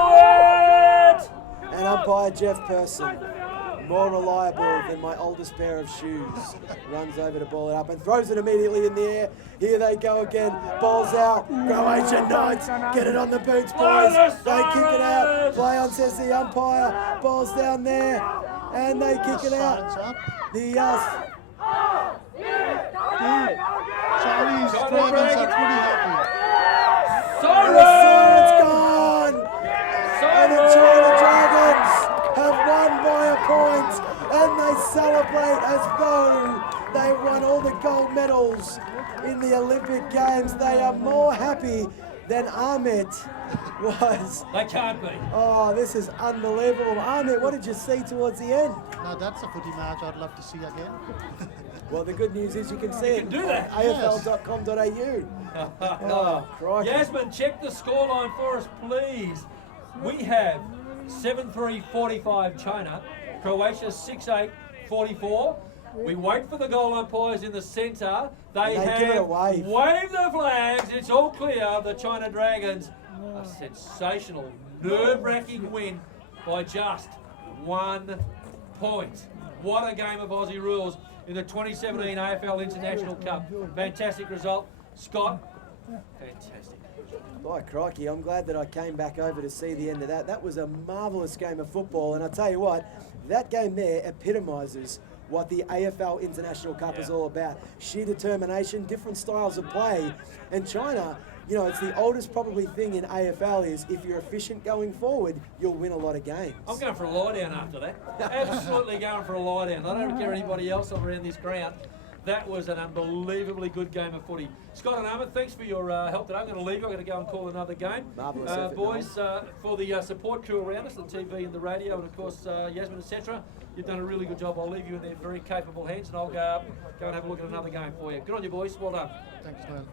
it. And umpire Jeff Person, more reliable than my oldest pair of shoes, runs over to ball it up and throws it immediately in the air. Here they go again. Ball's out. Croatian Knights get it on the boots, boys. They kick it out. Play on, says the umpire. Ball's down there, and they kick it Siren's out. up. The Chinese Dragons are pretty happy. siren's Siren! gone. And the China Dragons have won by a point, and they celebrate as though they won all the gold medals in the Olympic Games. They are more happy than Ahmed was. They can't be. Oh, this is unbelievable. Ahmed, what did you see towards the end? Now that's a footy match I'd love to see again. Well, the good news is you can see You it can do that. on afl.com.au. Oh, crikey. Yasmin, check the scoreline for us, please. We have 7-3-45 China, Croatia 6-8-44. We wait for the goal umpires in the centre. They give it a have wave. waved the flags. It's all clear. The China Dragons, a sensational, nerve-wracking win by just 1 point. What a game of Aussie rules in the 2017 AFL International Cup. Fantastic result. Scott, fantastic. By crikey, I'm glad that I came back over to see the end of that. That was a marvellous game of football, and I tell you what, that game there epitomises what the AFL International Cup is all about. Sheer determination, different styles of play, and China you know, it's the oldest probably thing in AFL is if you're efficient going forward, you'll win a lot of games. I'm going for a lie down after that. Absolutely going for a lie down. I don't care anybody else around this ground. That was an unbelievably good game of footy. Scott and Ahmed, thanks for your help today. I'm going to leave you. I'm going to go and call another game. Marvellous effort, boys, for the support crew around us, the TV and the radio, and of course Yasmin, etc. You've done a really good job. I'll leave you in their very capable hands, and I'll go and have a look at another game for you. Good on you, boys. Well done. Thanks, Noel.